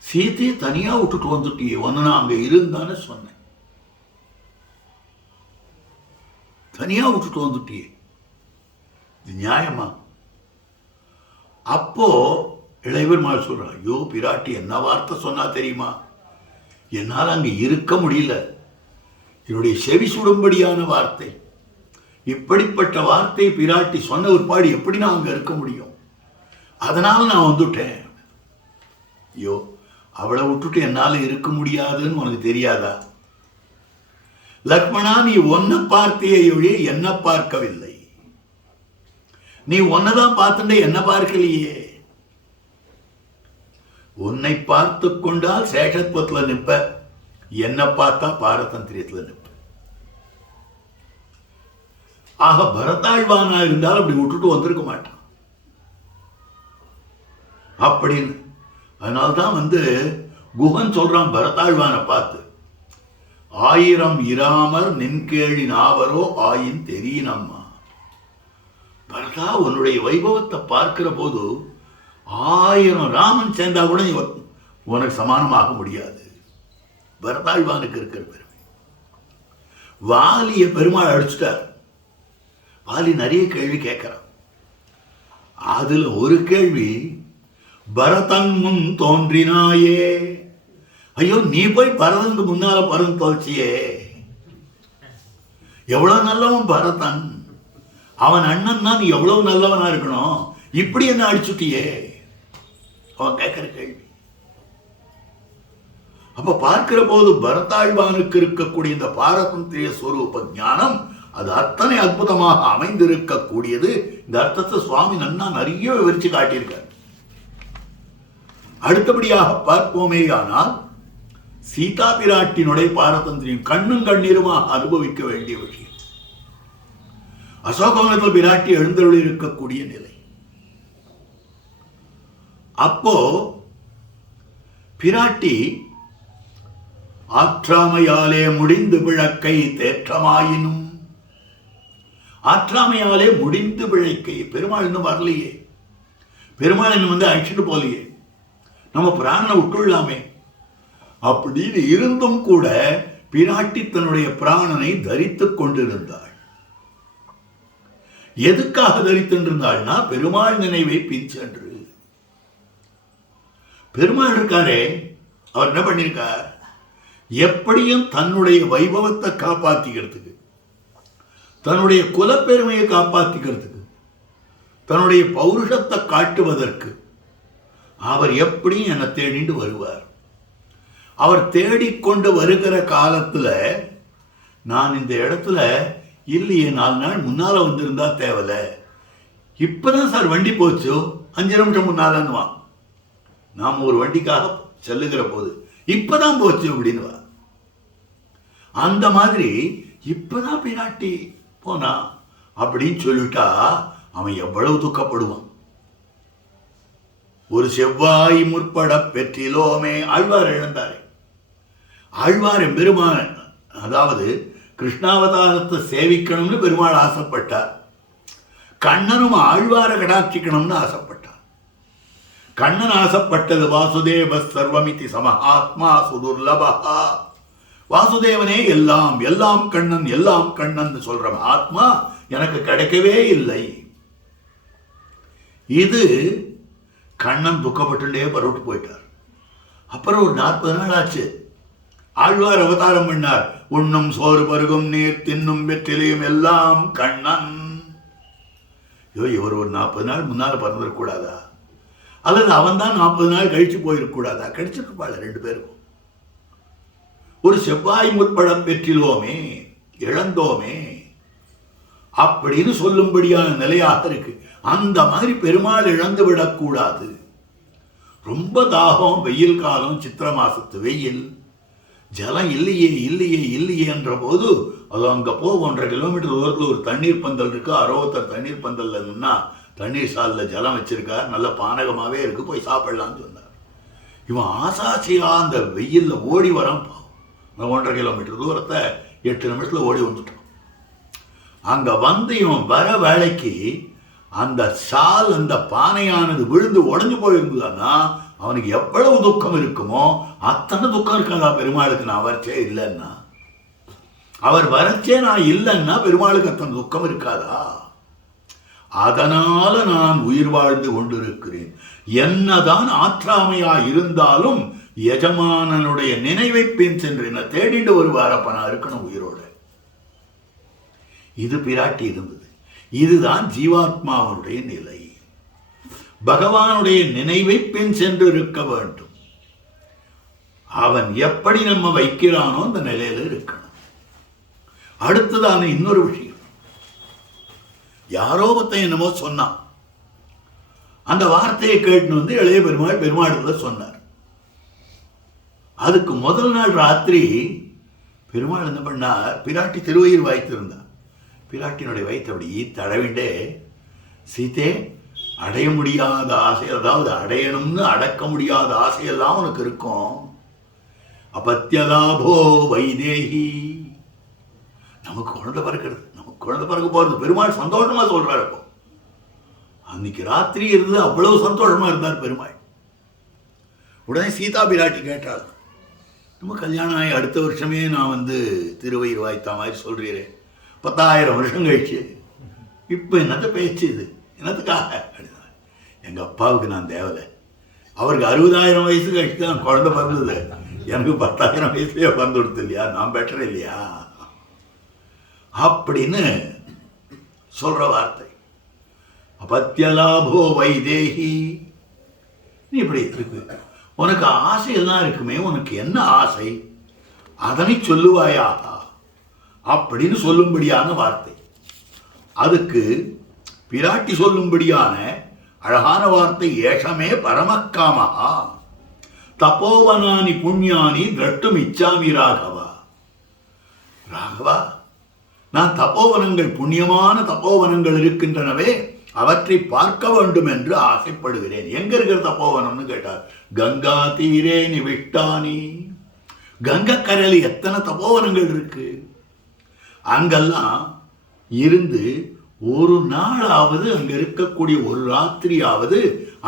சீதையை தனியா விட்டுட்டு வந்துட்டியே, ஒன்னு நான் அங்க இருந்தான்னு சொன்னேன், தனியா விட்டுட்டு வந்துட்டியே, இது நியாயமா? அப்போ இளையபெருமாள் சொல்றான், ஐயோ பிராட்டி என்ன வார்த்தை சொன்னா தெரியுமா? என்னால் அங்க இருக்க முடியல, என்னுடைய செவி சுடும்படியான வார்த்தை. இப்படிப்பட்ட வார்த்தை பிராட்டி சொன்ன ஒரு பாடு எப்படி நான் அங்க இருக்க முடியும்? அதனால நான் வந்துட்டேன். ஐயோ, அவளை விட்டுட்டு என்னால இருக்க முடியாதுன்னு உனக்கு தெரியாதா? லக்ஷ்மணா, நீ ஒன்ன பார்த்தே ஒழிய என்ன பார்க்கவில்லை. நீ ஒன்னதான் பார்த்துட்டே என்ன பார்க்கலையே. உன்னை பார்த்து கொண்டால் சேஷத்துவத்தில் நிற்ப, என்ன பார்த்தா பாரதந்திரியத்தில் நிற்ப. ஆக பரதாழ்வானா இருந்தால் அப்படி விட்டுட்டு வந்திருக்க மாட்டான் அப்படின்னு. அதனால்தான் குகன் சொல்றான் பரதாழ்வானை பார்த்து, 1000 இராமர் நின்கேழி நாவரோ ஆயின் தெரியனம்மா. பரதா, உன்னுடைய வைபவத்தை பார்க்கிற போது 1000 ராமன் சேர்ந்தா கூட நீ உனக்கு சமானமாக முடியாது. பரதாழ்வானுக்கு இருக்கிற பெருமை. வாலிய பெருமாள் அடிச்சுட்டார். வாலி நிறைய கேள்வி கேட்கிறான். அதுல ஒரு கேள்வி, பரதன் முன் தோன்றினாயே, ஐயோ நீ போய் பரதனுக்கு முன்னால பறந்து தோல்ச்சியே, எவ்வளவு நல்லவன் பரதன், அவன் அண்ணன் தான், நீ எவ்வளவு நல்லவனா இருக்கணும், இப்படி என்ன அடிச்சுட்டியே, அவன் கேட்கிற கேள்வி. அப்ப பார்க்கிற போது பரதாழ்வானுக்கு இருக்கக்கூடிய இந்த பாரதந்திரிய ஸ்வரூப ஞானம் அது அத்தனை அற்புதமாக அமைந்திருக்கக்கூடியது. இந்த அர்த்தத்தை சுவாமி நன்னா நிறைய விவரிச்சு காட்டியிருக்கார். அடுத்தபடியாக பார்ப்போமேயானால், சீதா பிராட்டினுடைய பாரதந்திரியம் கண்ணும் கண்ணீருமாக அனுபவிக்க வேண்டிய விஷயம். அசோகவனத்தில் பிராட்டி எழுந்தருளி இருக்கக்கூடிய நிலை. அப்போ பிராட்டி ஆற்றாமையாலே முடிந்து பிழக்கை தேற்றமாயினும், ஆற்றாமையாலே முடிந்து பிழைக்கை. பெருமாள் இன்னும் வரலையே, பெருமாள் இன்னும் அழிச்சுட்டு போலையே, நம்ம பிராணனை விட்டுள்ளாமே. அப்படின்னு இருந்தும் கூட பிராட்டி தன்னுடைய பிராணனை தரித்துக் கொண்டிருந்தாள். எதுக்காக தரித்திருந்தாள்னா, பெருமாள் நினைவை பின்சென்று. பெருமாள் இருக்காரே, அவர் என்ன பண்ணிருக்கார், எப்படியும் தன்னுடைய வைபவத்தை காப்பாத்திக்கிறதுக்கு, தன்னுடைய குலப்பெருமையை காப்பாத்திக்கிறதுக்கு, தன்னுடைய பௌருஷத்தை காட்டுவதற்கு அவர் எப்படியும் என்னை தேடிட்டு வருவார். அவர் தேடிக்கொண்டு வருகிற காலத்துல நான் இந்த இடத்துல இல்லையே, 4 நாள் முன்னால வந்திருந்தா தேவல, இப்பதான் சார் வண்டி போச்சு, 5 நிமிஷம் முன்னாலன்னுவான். நாம் ஒரு வண்டிக்காக செல்லுகிற போது இப்பதான் போச்சு அப்படின்னு. அந்த மாதிரி இப்பதான் பிராட்டி போனா அப்படின்னு சொல்லிட்டா அவன் எவ்வளவு துக்கப்படுவான். ஒரு செவ்வாய் முற்பட பெற்றிலோமே ஆழ்வார் இழந்தாரே. ஆழ்வார் பெருமான், அதாவது கிருஷ்ணாவதாரத்தை சேவிக்கணும்னு பெருமாள் ஆசைப்பட்டார். கண்ணனும் ஆழ்வார கடாட்சிக்கணும்னு ஆசைப்பட்டார். கண்ணன் ஆசைப்பட்டது வாசுதேவ சர்வமிதி சமஹாத்மா சுதுர்லபா. வாசுதேவனே எல்லாம், எல்லாம் கண்ணன், எல்லாம் கண்ணன் சொல்ற ஆத்மா எனக்கு கிடைக்கவே இல்லை. இது கண்ணன் துக்கப்பட்டுட்டே பரவிட்டு போயிட்டார். அப்புறம் ஒரு 40 நாள் ஆச்சு. ஆழ்வார் அவதாரம் பண்ணார். உண்ணும் சோறு பருகும் நீர் தின்னும் வெற்றிலையும் எல்லாம் கண்ணன். இவர் ஒரு 40 நாள் முன்னால பறந்துடக்கூடாதா? அல்லது அவன் தான் 40 நாள் கழிச்சு போயிருக்கூடாதா? கழிச்சிருப்பாள் 2 பேருக்கும். ஒரு செவ்வாய் முற்பட பெற்றிலோமே, இழந்தோமே அப்படின்னு சொல்லும்படியான நிலையாக இருக்கு. அந்த மாதிரி பெருமாள் இழந்து விடக்கூடாது. ரொம்ப தாகம், வெயில் காலம், சித்திர மாசத்து வெயில், ஜலம் இல்லையே இல்லையே இல்லையே என்ற போது அது அங்க போ 1.5 கிலோமீட்டர் தூரத்தில் ஒரு தண்ணீர் பந்தல் இருக்கு. அரோத்தர் தண்ணீர் பந்தல்ல நின்னா தண்ணீர் சாலில் ஜலம் வச்சிருக்கார், நல்ல பானகமாவே இருக்கு, போய் சாப்பிடலாம்னு சொன்னார். இவன் ஆசாசியா அந்த வெயில்ல ஓடி வரான். 1.5 கிலோமீட்டர் தூரத்தை 8 நிமிஷத்துல ஓடி வந்துட்டான். அங்க வந்து இவன் வர வேலைக்கு அந்த சால், அந்த பானையானது விழுந்து உடஞ்சு போயிருந்ததுன்னா அவனுக்கு எவ்வளவு துக்கம் இருக்குமோ அத்தனை துக்கம் இருக்காதா பெருமாளுக்கு? நான் வரச்சே இல்லைன்னா, அவர் வரச்சே நான் இல்லைன்னா பெருமாளுக்கு அத்தனை துக்கம் இருக்காதா? அதனால நான் உயிர் வாழ்ந்து கொண்டிருக்கிறேன். என்னதான் ஆற்றாமையா இருந்தாலும் எஜமானனுடைய நினைவை பின் சென்று என்ன தேடிட்டு வருவார். அப்ப நான் இருக்கணும் உயிரோட. இது பிராட்டி இருந்தது. இதுதான் ஜீவாத்மாவுடைய நிலை. பகவானுடைய நினைவை பின் சென்று இருக்க வேண்டும். அவன் எப்படி நம்ம வைக்கிறானோ அந்த நிலையில இருக்கணும். அடுத்ததான இன்னொரு விஷயம், யாரோ ஒருத்தன் என்னமோ சொன்னான். அந்த வார்த்தையை கேட்டு வந்து இளைய பெருமாள் சொன்னார். அதுக்கு முதல் நாள் ராத்திரி பெருமாள் என்ன பண்ணார், பிராட்டி திருவயிறு வாய்த்திருந்தார். பிராட்டினுடைய வயிற்று அப்படி தடவிண்டே, சீதே அடைய முடியாத ஆசை, அதாவது அடையணும்னு அடக்க முடியாத ஆசையெல்லாம் உனக்கு இருக்கும். அபத்தியலாபோ வைதேகி, நமக்கு குழந்தை பிறக்கிறது, நமக்கு குழந்தை பிறக்க போறது பெருமாள் சந்தோஷமா சொல்றாரு. அப்போ அன்னைக்கு ராத்திரி இருந்து அவ்வளவு சந்தோஷமா இருந்தார் பெருமாள். உடனே சீதா பிராட்டி கேட்டாள், நம்ம கல்யாணம் ஆகி அடுத்த வருஷமே நான் வந்து திருவயிறு வாய்த்தா மாதிரி சொல்றீரே, 10,000 வருஷம் கழிச்சு இப்போ என்னத்த பேச்சு இது, என்னத்துக்காக? எங்க அப்பாவுக்கு நான் தேவலை, அவருக்கு 60,000 வயசு கழிச்சு தான் குழந்தை பிறந்தது, எனக்கு 10,000 வயசுலயே பிறந்து கொடுத்து இல்லையா, நான் பெட்டர் இல்லையா அப்படின்னு சொல்ற வார்த்தை. அபத்தியலாபோ வைதேகி, நீ இப்படி இருக்கு, உனக்கு ஆசையெல்லாம் இருக்குமே, உனக்கு என்ன ஆசை அதனை சொல்லுவாயா அப்படின்னு சொல்லும்படியான வார்த்தை. அதுக்கு பிராட்டி சொல்லும்படியான அழகான வார்த்தை, ஏஷமே பரமக்காமஹா தபோவனானி புண்ணியானி திரட்டும் இச்சாமி ராகவா. ராகவா, நான் தபோவனங்கள், புண்ணியமான தபோவனங்கள் இருக்கின்றனவே, அவற்றை பார்க்க வேண்டும் என்று ஆசைப்படுகிறேன். எங்க இருக்கிற தப்போவனம்னு கேட்டார். கங்கா தீரே நிவிஷ்டானி, கங்கை கரையில் எத்தனை தப்போவனங்கள் இருக்கு, அங்கெல்லாம் இருந்து ஒரு நாளாவது அங்க இருக்கக்கூடிய, ஒரு ராத்திரியாவது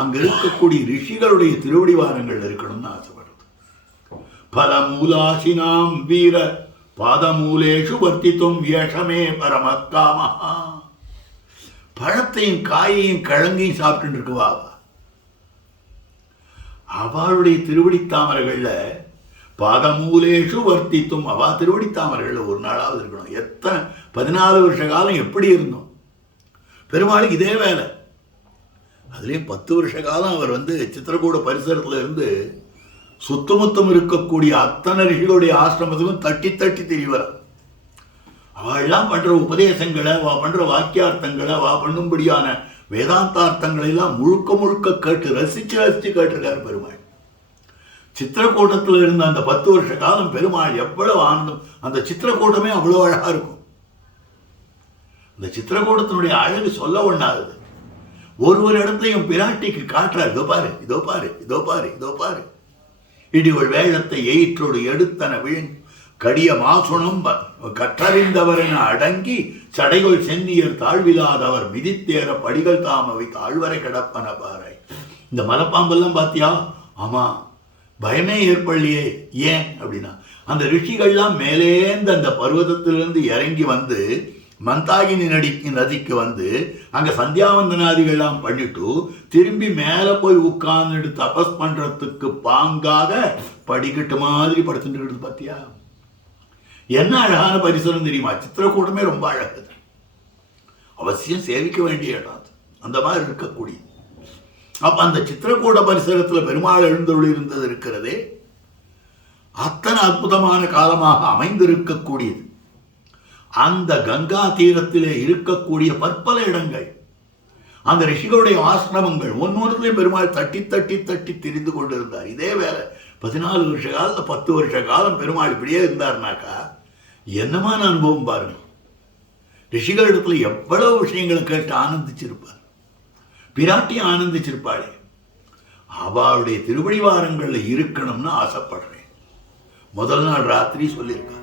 அங்க இருக்கக்கூடிய ரிஷிகளுடைய திருவடிவாரங்கள் இருக்கணும்னு ஆசைப்படுறது. பல மூலாசினாம் வீர பாதமூலேஷு வர்த்தித்தும் ஏஷமே பரமக்காமஹா. பழத்தையும் காயையும் கிழங்கையும் சாப்பிட்டு இருக்குவா அவளுடைய திருவடித்தாமரைகள்ல பாதமூலேஷு வர்த்தித்தும், அவா திருவடித்தாமரைகள்ல ஒரு நாளாவது இருக்கணும். எத்தனை 14 வருஷ காலம் எப்படி இருந்தோம் பெருமாளுக்கு இதே வேலை. அதுலேயும் 10 வருஷ காலம் அவர் வந்து சித்திரக்கூட பரிசரத்துல இருந்து சுத்தமுத்தம் இருக்கக்கூடிய அத்தனை ரிஷிகளுடைய ஆசிரமத்துக்கும் தட்டி தட்டி திரிவார். அவெல்லாம் பண்ற உபதேசங்களை, வா பண்ற வாக்கியார்த்தங்களை, வா பண்ணும்படியான வேதாந்தார்த்தங்களை எல்லாம் முழுக்க முழுக்க கேட்டு ரசிச்சு ரசிச்சு கேட்டிருக்காரு பெருமாள். சித்திரக்கூட்டத்தில் இருந்த அந்த 10 வருஷ காலம் பெருமாள் எவ்வளவு ஆனந்தம். அந்த சித்திரக்கூட்டமே அவ்வளவு அழகா இருக்கும். அந்த சித்திரக்கூட்டத்தினுடைய அழகு சொல்ல ஒண்ணாது. ஒரு இடத்தையும் பிராட்டிக்கு காட்டுறார். இதோ பாரு, இதோ பாரு, இதோ பாரு, இதோ பாரு. இடிவள் வேழத்தை எயிற்றோடு எடுத்தன விழுங் கடிய மாசுணம் கற்றறிந்தவர் என அடங்கி சடைகள் சென்னியர் தாழ்விலாதவர் மிதித்தேற படிகள் தாமவை தாழ்வரை கிடப்பன பாறை. இந்த மலைப்பாம்பெல்லாம் பாத்தியா? ஆமா, பயமே ஏற்படலையே. ஏன் அப்படின்னா, அந்த ரிஷிகள்லாம் மேலேந்து அந்த பர்வதத்திலிருந்து இறங்கி வந்து மந்தாகினி நதிக்கு வந்து அங்க சந்தியாவந்தனாதிகள்லாம் பண்ணிட்டு திரும்பி மேல போய் உட்கார்ந்து தபஸ் பண்றதுக்கு பாங்காக படிக்கட்டு மாதிரி படுத்துட்டு பாத்தியா? என்ன அழகான பரிசரம் தெரியுமா? சித்திரக்கூடமே ரொம்ப அழகு. அவசியம் சேவிக்க வேண்டிய இடம் அந்த மாதிரி இருக்கக்கூடிய. அப்ப அந்த சித்திரக்கூட பரிசரத்துல பெருமாள் எழுந்தருள் இருந்தது இருக்கிறதே, அத்தனை அற்புதமான காலமாக அமைந்திருக்கக்கூடியது. அந்த கங்கா தீரத்திலே இருக்கக்கூடிய பற்பல இடங்கள், அந்த ரிஷிகளுடைய ஆசிரமங்கள் ஒன்னொன்றுலையும் பெருமாள் தட்டி தட்டி தட்டி தெரிந்து கொண்டிருந்தார். இதே வேலை 14 வருஷ காலம் 10 வருஷ காலம் பெருமாள் இப்படியே இருந்தார்னாக்கா என்னமான அனுபவம் பாருங்க. ரிஷிகளிடத்துல எவ்வளவு விஷயங்களை கேட்டு ஆனந்திச்சிருப்பார். பிராட்டி ஆனந்திச்சிருப்பாளே. அவளுடைய திருவடிவாரங்கள்ல இருக்கணும்னு ஆசைப்படுறேன். முதல் நாள் ராத்திரி சொல்லியிருக்கார்.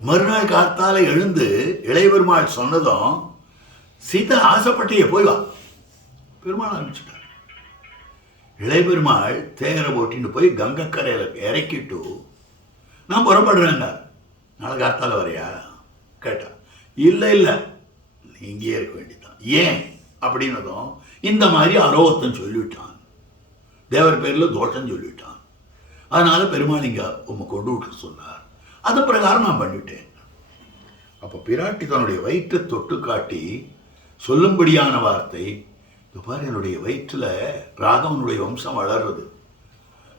மறுநாள் காத்தால எழுந்து இளையபெருமாள் சொன்னதும் சீதா ஆசைப்பட்டிய போய் வா, பெருமாள் ஆரம்பிச்சுட்டார். இளையபெருமாள் தேரை ஓட்டின்னு போய் கங்கக்கரையில இறக்கிட்டு நான் புறப்படுறேன். நாளை காத்தால வரையா கேட்டா, இல்ல இல்ல நீ இங்கேயே இருக்க வேண்டியதான். ஏன் அப்படின்னதும் இந்த மாதிரி அரோகத்தன் சொல்லிவிட்டான், தேவர் பேர்ல தோஷம் சொல்லிவிட்டான், அதனால பெருமாள் இங்க உம்மை கொண்டு விட்டு சொன்னார். அது பிரகாரம் நான் பண்ணிட்டேன். அப்ப பிராட்டி தன்னுடைய வயிற்றை தொட்டு காட்டி சொல்லும்படியான வார்த்தை, பாரு என்னுடைய வயிற்றுல ராகவனுடைய வம்சம் வளர்றது.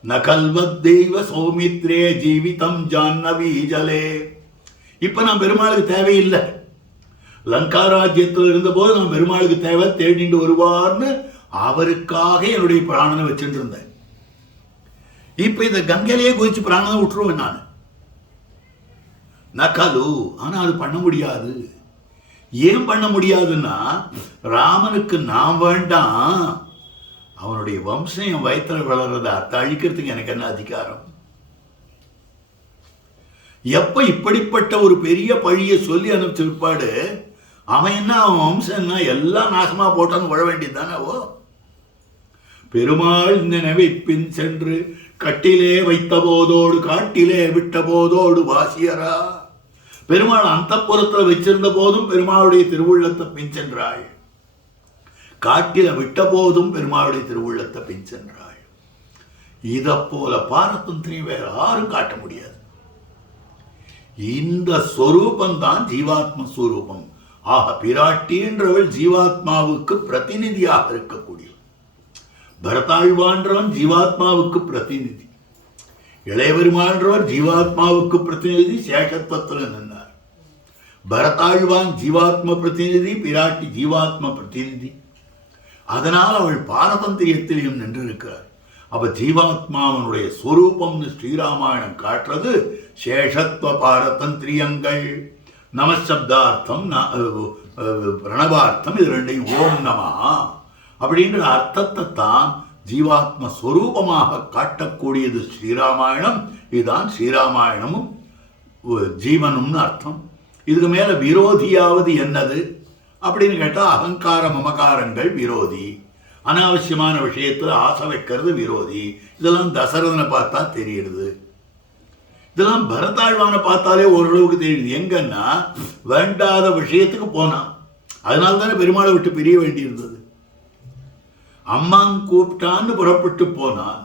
நகல்வத் தெய்வ சௌமித்ரே ஜீவிதம் ஜான்னவி ஜலே. இப்ப நான் பெருமாளுக்கு தேவையில்லை. லங்கா ராஜ்யத்தில் இருந்த போது நான் பெருமாளுக்கு தேவை தேடிட்டு வருவார்னு அவருக்காக என்னுடைய பிராணனை வச்சுட்டு இருந்தேன். இப்ப இந்த கங்கையிலேயே குதிச்சு பிராணனை விட்டுருவேன் நான். நகலு, ஆனா அது பண்ண முடியாது. ஏன் பண்ண முடியாதுன்னா, ராமனுக்கு நான் வேண்டாம், அவனுடைய வம்சம் என் வயிற்றுல வளர்றத அத்தை அழிக்கிறதுக்கு எனக்கு என்ன அதிகாரம்? எப்ப இப்படிப்பட்ட ஒரு பெரிய பழியை சொல்லி அனுப்பிச்சிருப்பாடு, அவன் என்ன அவன் வம்சம் என்ன எல்லாம் நாசமா போட்டான்னு விழ வேண்டியது தானே. பெருமாள் நினைவை பின் சென்று கட்டிலே வைத்த போதோடு காட்டிலே விட்ட போதோடு வாசியரா. பெருமாள் அந்த புறத்தில் வச்சிருந்த போதும் பெருமாளுடைய திருவுள்ளத்தை பின் சென்றாள், காட்டில விட்ட போதும் பெருமாளுடைய திருவுள்ளத்தை பின் சென்றாள். இத போல பாரதந்திரியம் வேற யாரும் காட்ட முடியாது. இந்த ஸ்வரூபம் தான் ஜீவாத்ம ஸ்வரூபம். ஆக பிராட்டி என்றவள் ஜீவாத்மாவுக்கு பிரதிநிதியாக இருக்கக்கூடிய, பரதாழ்வான்றவன் ஜீவாத்மாவுக்கு பிரதிநிதி, இளையபெருமான்றவர் ஜீவாத்மாவுக்கு பிரதிநிதி, சேஷத்துவத்தில் நின்றார். பரதாழ்வான் ஜீவாத்ம பிரதிநிதி, பிராட்டி ஜீவாத்ம பிரதிநிதி. அதனால் அவள் பாரதந்திரியத்திலையும் நின்றிருக்கிறார். அப்ப ஜீவாத்மாவனுடைய ஸ்வரூபம்னு ஸ்ரீராமாயணம் காட்டுறது சேஷத்துவ பாரதந்திரியங்கள். நமசப்தார்த்தம் பிரணவார்த்தம், இது ரெண்டையும் ஓம் நம அப்படின்ற அர்த்தத்தை தான் ஜீவாத்ம ஸ்வரூபமாக காட்டக்கூடியது ஸ்ரீராமாயணம். இதுதான் ஸ்ரீராமாயணமும் ஜீவனும்னு அர்த்தம். இதுக்கு மேல விரோதியாவது என்னது அப்படின்னு கேட்டா, அகங்கார மமகாரங்கள் விரோதி, அனாவசியமான விஷயத்துல ஆசை வைக்கிறது விரோதி. இதெல்லாம் தசரதனை பார்த்தா தெரியுது, இதெல்லாம் பரதாழ்வான பார்த்தாலே ஓரளவுக்கு தெரியுது. எங்கன்னா வேண்டாத விஷயத்துக்கு போனான், அதனால தானே பெருமாளை விட்டு பிரிய வேண்டியிருந்தது. அம்மான் கூப்பிட்டான்னு புறப்பட்டு போனான்,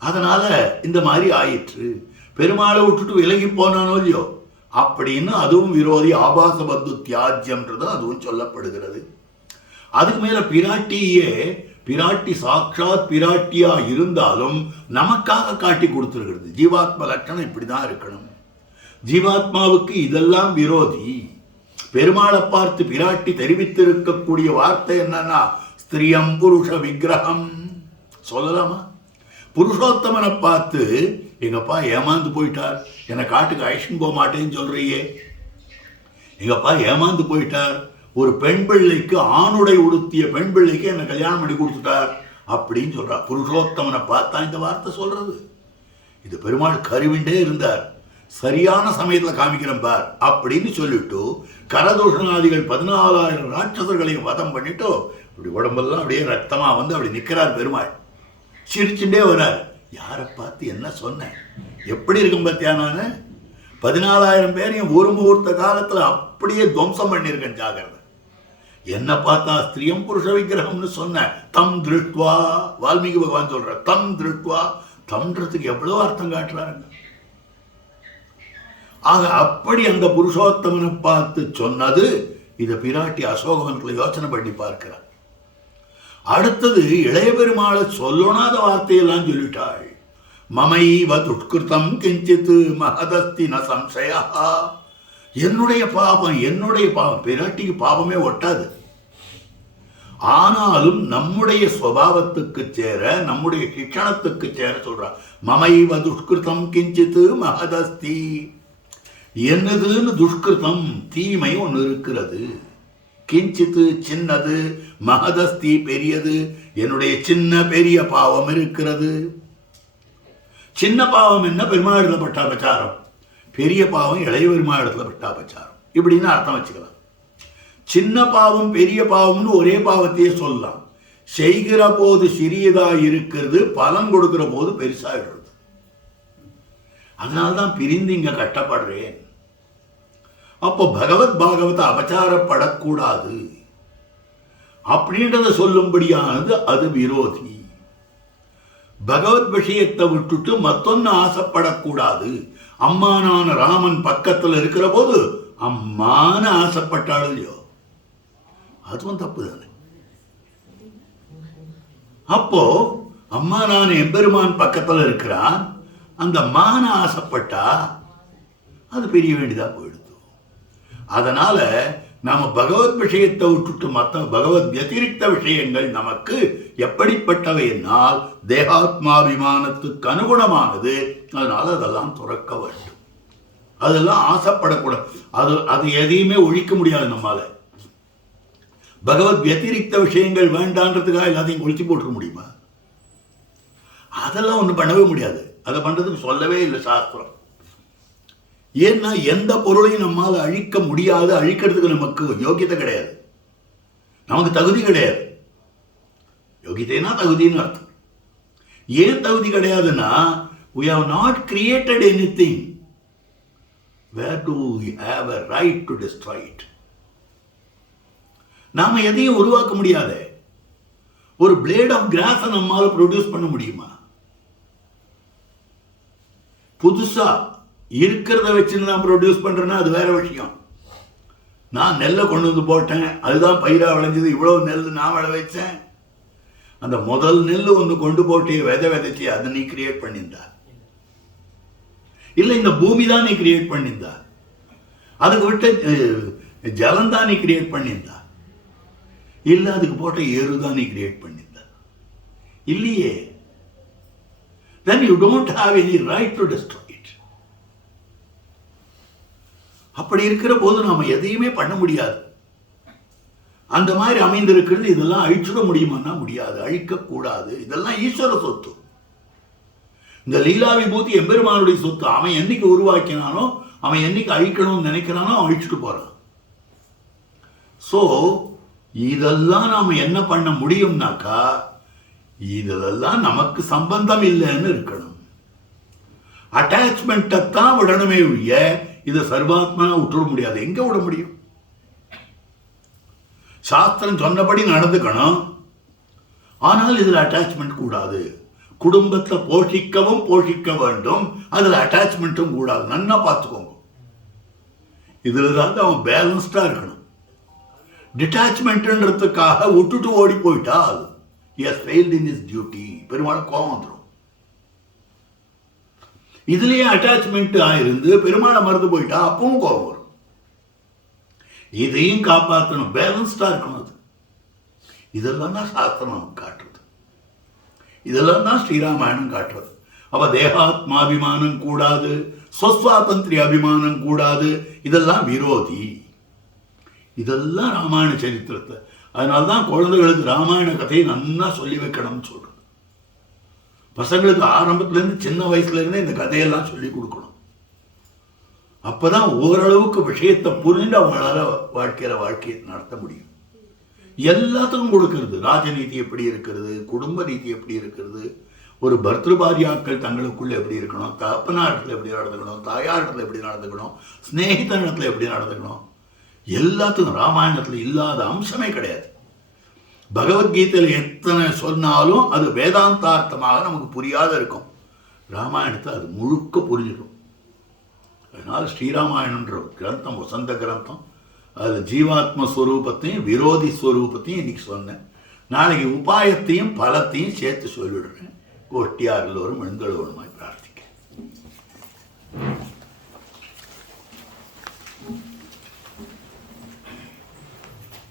அதனால இந்த மாதிரி ஆயிற்று. பெருமாளை விட்டுட்டு விலகி போனானோ இல்லையோ அப்படின்னு அதுவும் விரோதி. ஆபாச பத்து தியாஜ்யம்ன்றது அதுவும் சொல்லப்படுகிறது. அதுக்கு மேல பிராட்டி சாட்சாத் பிராட்டியா இருந்தாலும் நமக்காக காட்டி கொடுத்திருக்கிறது. ஜீவாத்ம லட்சணம் இப்படிதான் இருக்கணும். ஜீவாத்மாவுக்கு இதெல்லாம் விரோதி. பெருமாளை பார்த்து பிராட்டி தெரிவித்திருக்கக்கூடிய வார்த்தை என்னன்னா, ஸ்திரியம் புருஷ விக்கிரகம் சொல்லலாமா? புருஷோத்தமனை பார்த்து எங்கப்பா ஏமாந்து போயிட்டார், என்னை காட்டுக்கு அழைச்சின்னு போக மாட்டேன்னு சொல்றியே, எங்கப்பா ஏமாந்து போயிட்டார், ஒரு பெண் பிள்ளைக்கு ஆணுடை உடுத்திய பெண் பிள்ளைக்கு என்னை கல்யாணம் பண்ணி கொடுத்துட்டார் அப்படின்னு சொல்றா. புருஷோத்தமனை பார்த்தா இந்த வார்த்தை சொல்றது. இது பெருமாள் கருவிண்டே இருந்தார், சரியான சமயத்தில் காமிக்கிறேன் பார் அப்படின்னு சொல்லிட்டு கரதூஷணாதிகள் 14,000 ராட்சசர்களையும் வதம் பண்ணிட்டு இப்படி உடம்பெல்லாம் அப்படியே ரத்தமா வந்து அப்படி நிற்கிறார் பெருமாள். சிரிச்சுட்டே வர்றார். யாரை பார்த்து என்ன சொன்னேன், எப்படி இருக்கும் பார்த்தியா, நான் 14,000 பேரையும் ஒரு முகூர்த்த காலத்துல அப்படியே துவம்சம் பண்ணியிருக்கேன், ஜாகிரதை. என்ன பார்த்தா ஸ்திரியம் புருஷ விக்கிரகம்னு சொன்ன. தம் திருட்வா, வால்மீகி பகவான் சொல்ற தம் திருட்வா, தம்ன்றதுக்கு எவ்வளவு அர்த்தம் காட்டுறாருங்க. ஆக அப்படி அந்த புருஷோத்தமனை பார்த்து சொன்னது. இதை பிராட்டி அசோகவனத்தில் யோசனை பண்ணி பார்க்கிறார். அடுத்தது இளைய பெருமாளை சொல்லணாத வார்த்தையெல்லாம் சொல்லிட்டாள். மமைவ துஷ்கிருதம் கிஞ்சித் மகதஸ்தி ந சம்சயா. என்னுடைய பாவம் பிராட்டிக்கு பாவமே ஒட்டாது. ஆனாலும் நம்முடைய சுபாவத்துக்கு சேர, நம்முடைய சிக்ஷணத்துக்கு சேர சொல்றா. மமைவ துஷ்கிருதம் கிஞ்சித் மகதஸ்தி. என்னதுன்னு துஷ்கிருதம், தீமை ஒன்று இருக்கிறது. கிஞ்சித்து சின்னது, மகதஸ்தி பெரியது, என்னுடைய சின்ன பெரிய பாவம் இருக்கிறது. சின்ன பாவம் என்ன, பெருமாளத்தில் பட்டாபச்சாரம். பெரிய பாவம் இளைய பெருமாளத்தில் பட்டாபச்சாரம். இப்படின்னு அர்த்தம் வச்சுக்கலாம். சின்ன பாவம் பெரிய பாவம்னு ஒரே பாவத்தையே சொல்லலாம். செய்கிற போது சிறியதா இருக்கிறது, பலன் கொடுக்கிற போது பெருசாகிடுறது. அதனால்தான் பிரிந்து இங்க கட்டப்படுறேன். அப்போ பகவத் பாகவத அபச்சாரப்படக்கூடாது அப்படின்றத சொல்லும்படியானது அது விரோதி. பகவத் விஷயத்தை விட்டுட்டு மத்தொன்னு ஆசைப்படக்கூடாது. அம்மானான ராமன் பக்கத்தில் இருக்கிற போது அம்மான ஆசைப்பட்டாள் இல்லையோ, அதுவும் தப்பு தானே. அப்போ அம்மானான எம்பெருமான் பக்கத்தில் இருக்கிறான், அந்த மான ஆசைப்பட்டா அது பெரிய வேண்டியதா போயிடுது. அதனால நாம பகவத் விஷயத்தை விட்டுட்டு மற்ற பகவத் வத்திரிக்த விஷயங்கள் நமக்கு எப்படிப்பட்டவை என்னால் தேகாத்மாபிமானத்துக்கு அனுகுணமானது. அதனால அதெல்லாம் துறக்க வேண்டும், அதெல்லாம் ஆசைப்படக்கூடாது. அது எதையுமே ஒழிக்க முடியாது நம்மால. பகவத் வத்திரிக்த விஷயங்கள் வேண்டான்றதுக்காக எல்லாத்தையும் ஒழிச்சு போட்டுக்க முடியுமா? அதெல்லாம் ஒன்றும் பண்ணவே முடியாது. அதை பண்றதுக்கு சொல்லவே இல்லை சாஸ்திரம். ஏன்னா எந்த பொருளையும் நம்மால் அழிக்க முடியாது, அழிக்கிறதுக்கு நமக்கு யோகியத்தை கிடையாது, நமக்கு தகுதி கிடையாது. யோகியத்தைனா தகுதின்னு அர்த்தம். ஏன் தகுதி கிடையாதுன்னா, we have not created anything. Where do we have a right to destroy it? நாம எதையும் உருவாக்க முடியாது. ஒரு பிளேட் ஆஃப் கிராஸை நம்மால ப்ரொடியூஸ் பண்ண முடியுமா? புதுசா இருக்கிறத வச்சு நான் ப்ரொடியூஸ் பண்றேன்னா அது வேற விஷயம். நான் நெல்லை கொண்டு வந்து போட்டேன், அதுதான் பயிரா விளைஞ்சது, இவ்வளவு நெல் நான் விளை வச்சேன். அந்த முதல் நெல் ஒன்று கொண்டு போட்டு விதைச்சி அதை நீ கிரியேட் பண்ணியிருந்தா இல்லை, இந்த பூமி தான் நீ கிரியேட் பண்ணியிருந்தா, அதுக்கு விட்டு ஜலம் தான் நீ கிரியேட் பண்ணியிருந்தா, இல்லை அதுக்கு போட்ட எரு தான் நீ கிரியேட் பண்ணியிருந்தா? இல்லையே. then you don't have any right to destroy it. அப்படி இருக்கிற போது நாம எதையுமே பண்ண முடியாது. அந்த மாதிரி அமைந்திருக்கிறது. இதெல்லாம் அழிச்சுட முடியுமான்னா முடியாது, அழிக்கக்கூடாது. இதெல்லாம் ஈஸ்வர சொத்து. இந்த லீலா விபூதி எம்பெருமானுடைய சொத்து. அவன் என்னைக்கு உருவாக்கினானோ, அவன் என்னைக்கு அழிக்கணும்னு நினைக்கிறானோ அவன் அழிச்சுட்டு போறான். சோ இதெல்லாம் நாம என்ன பண்ண முடியும்னாக்கா, இதெல்லாம் நமக்கு சம்பந்தம் இல்லைன்னு இருக்கணும். அட்டாச்மெண்ட்டை தான் விடணுமே ஒழிய இதை சர்வாத்மா விட்டுட முடியாது. எங்க விட முடியும்? சாஸ்திரம் சொன்னபடி நடந்துக்கணும். ஆனால் இதுல அட்டாச்மெண்ட் கூடாது. குடும்பத்தை போஷிக்க வேண்டும், அதுல அட்டாச்மெண்ட்டும் கூடாது. நன்னா பார்த்துக்கோங்க. இதுலதான் அவன் பேலன்ஸ்டா இருக்கணும். டிட்டாச்மெண்ட்ன்றதுக்காக விட்டுட்டு ஓடி போயிட்டால் he has failed in his duty. Perumal கோபம் வந்துடும். இதுலயே அட்டாச்மெண்ட் ஆயிருந்து பெருமாளை மறந்து போயிட்டா அப்பவும் கோபம் வரும். இதையும் காப்பாற்றணும், பேலன்ஸ்டா இருக்கணும். அது இதெல்லாம் தான் சாஸ்திரம் நமக்கு காட்டுறது. இதெல்லாம் தான் ஸ்ரீராமாயணம் காட்டுறது. அவ தேகாத்மாபிமானம் கூடாது, ஸ்வஸ்வாதந்திரிய அபிமானம் கூடாது, இதெல்லாம் விரோதி. இதெல்லாம் ராமாயண சரித்திரத்தை. அதனால்தான் குழந்தைகளுக்கு ராமாயண கதையை நன்னா சொல்லி வைக்கணும்னு சொல்றது. பசங்களுக்கு ஆரம்பத்திலேருந்து சின்ன வயசுலேருந்தே இந்த கதையெல்லாம் சொல்லி கொடுக்கணும். அப்பதான் ஓரளவுக்கு விஷயத்தை புரிந்து அவங்களால வாழ்க்கையை நடத்த முடியும். எல்லாத்துக்கும் கொடுக்கிறது. ராஜநீதி எப்படி இருக்கிறது, குடும்ப நீதி எப்படி இருக்கிறது, ஒரு பர்திருபாரியாக்கள் தங்களுக்குள்ள எப்படி இருக்கணும், தகப்பனாரிடத்துல எப்படி நடந்துக்கணும், தாயாரிடத்துல எப்படி நடந்துக்கணும், ஸ்நேகிதனிடத்துல எப்படி நடந்துக்கணும், எல்லாத்துக்கும் ராமாயணத்துல இல்லாத அம்சமே கிடையாது. பகவத்கீதையில் எத்தனை சொன்னாலும் அது வேதாந்தார்த்தமாக நமக்கு புரியாத இருக்கும். ராமாயணத்தை அது முழுக்க புரிஞ்சிடும். அதனால ஸ்ரீராமாயணன்ற கிரந்தம் வசந்த கிரந்தம். அதில் ஜீவாத்ம ஸ்வரூபத்தையும் விரோதி ஸ்வரூபத்தையும் இன்னைக்கு சொன்னேன். நாளைக்கு உபாயத்தையும் பலத்தையும் சேர்த்து சொல்லிவிடுறேன். கோஷ்டியார் எல்லோரும் எழுந்தொழுவனுமாய் பிரார்த்திக்கிறேன்.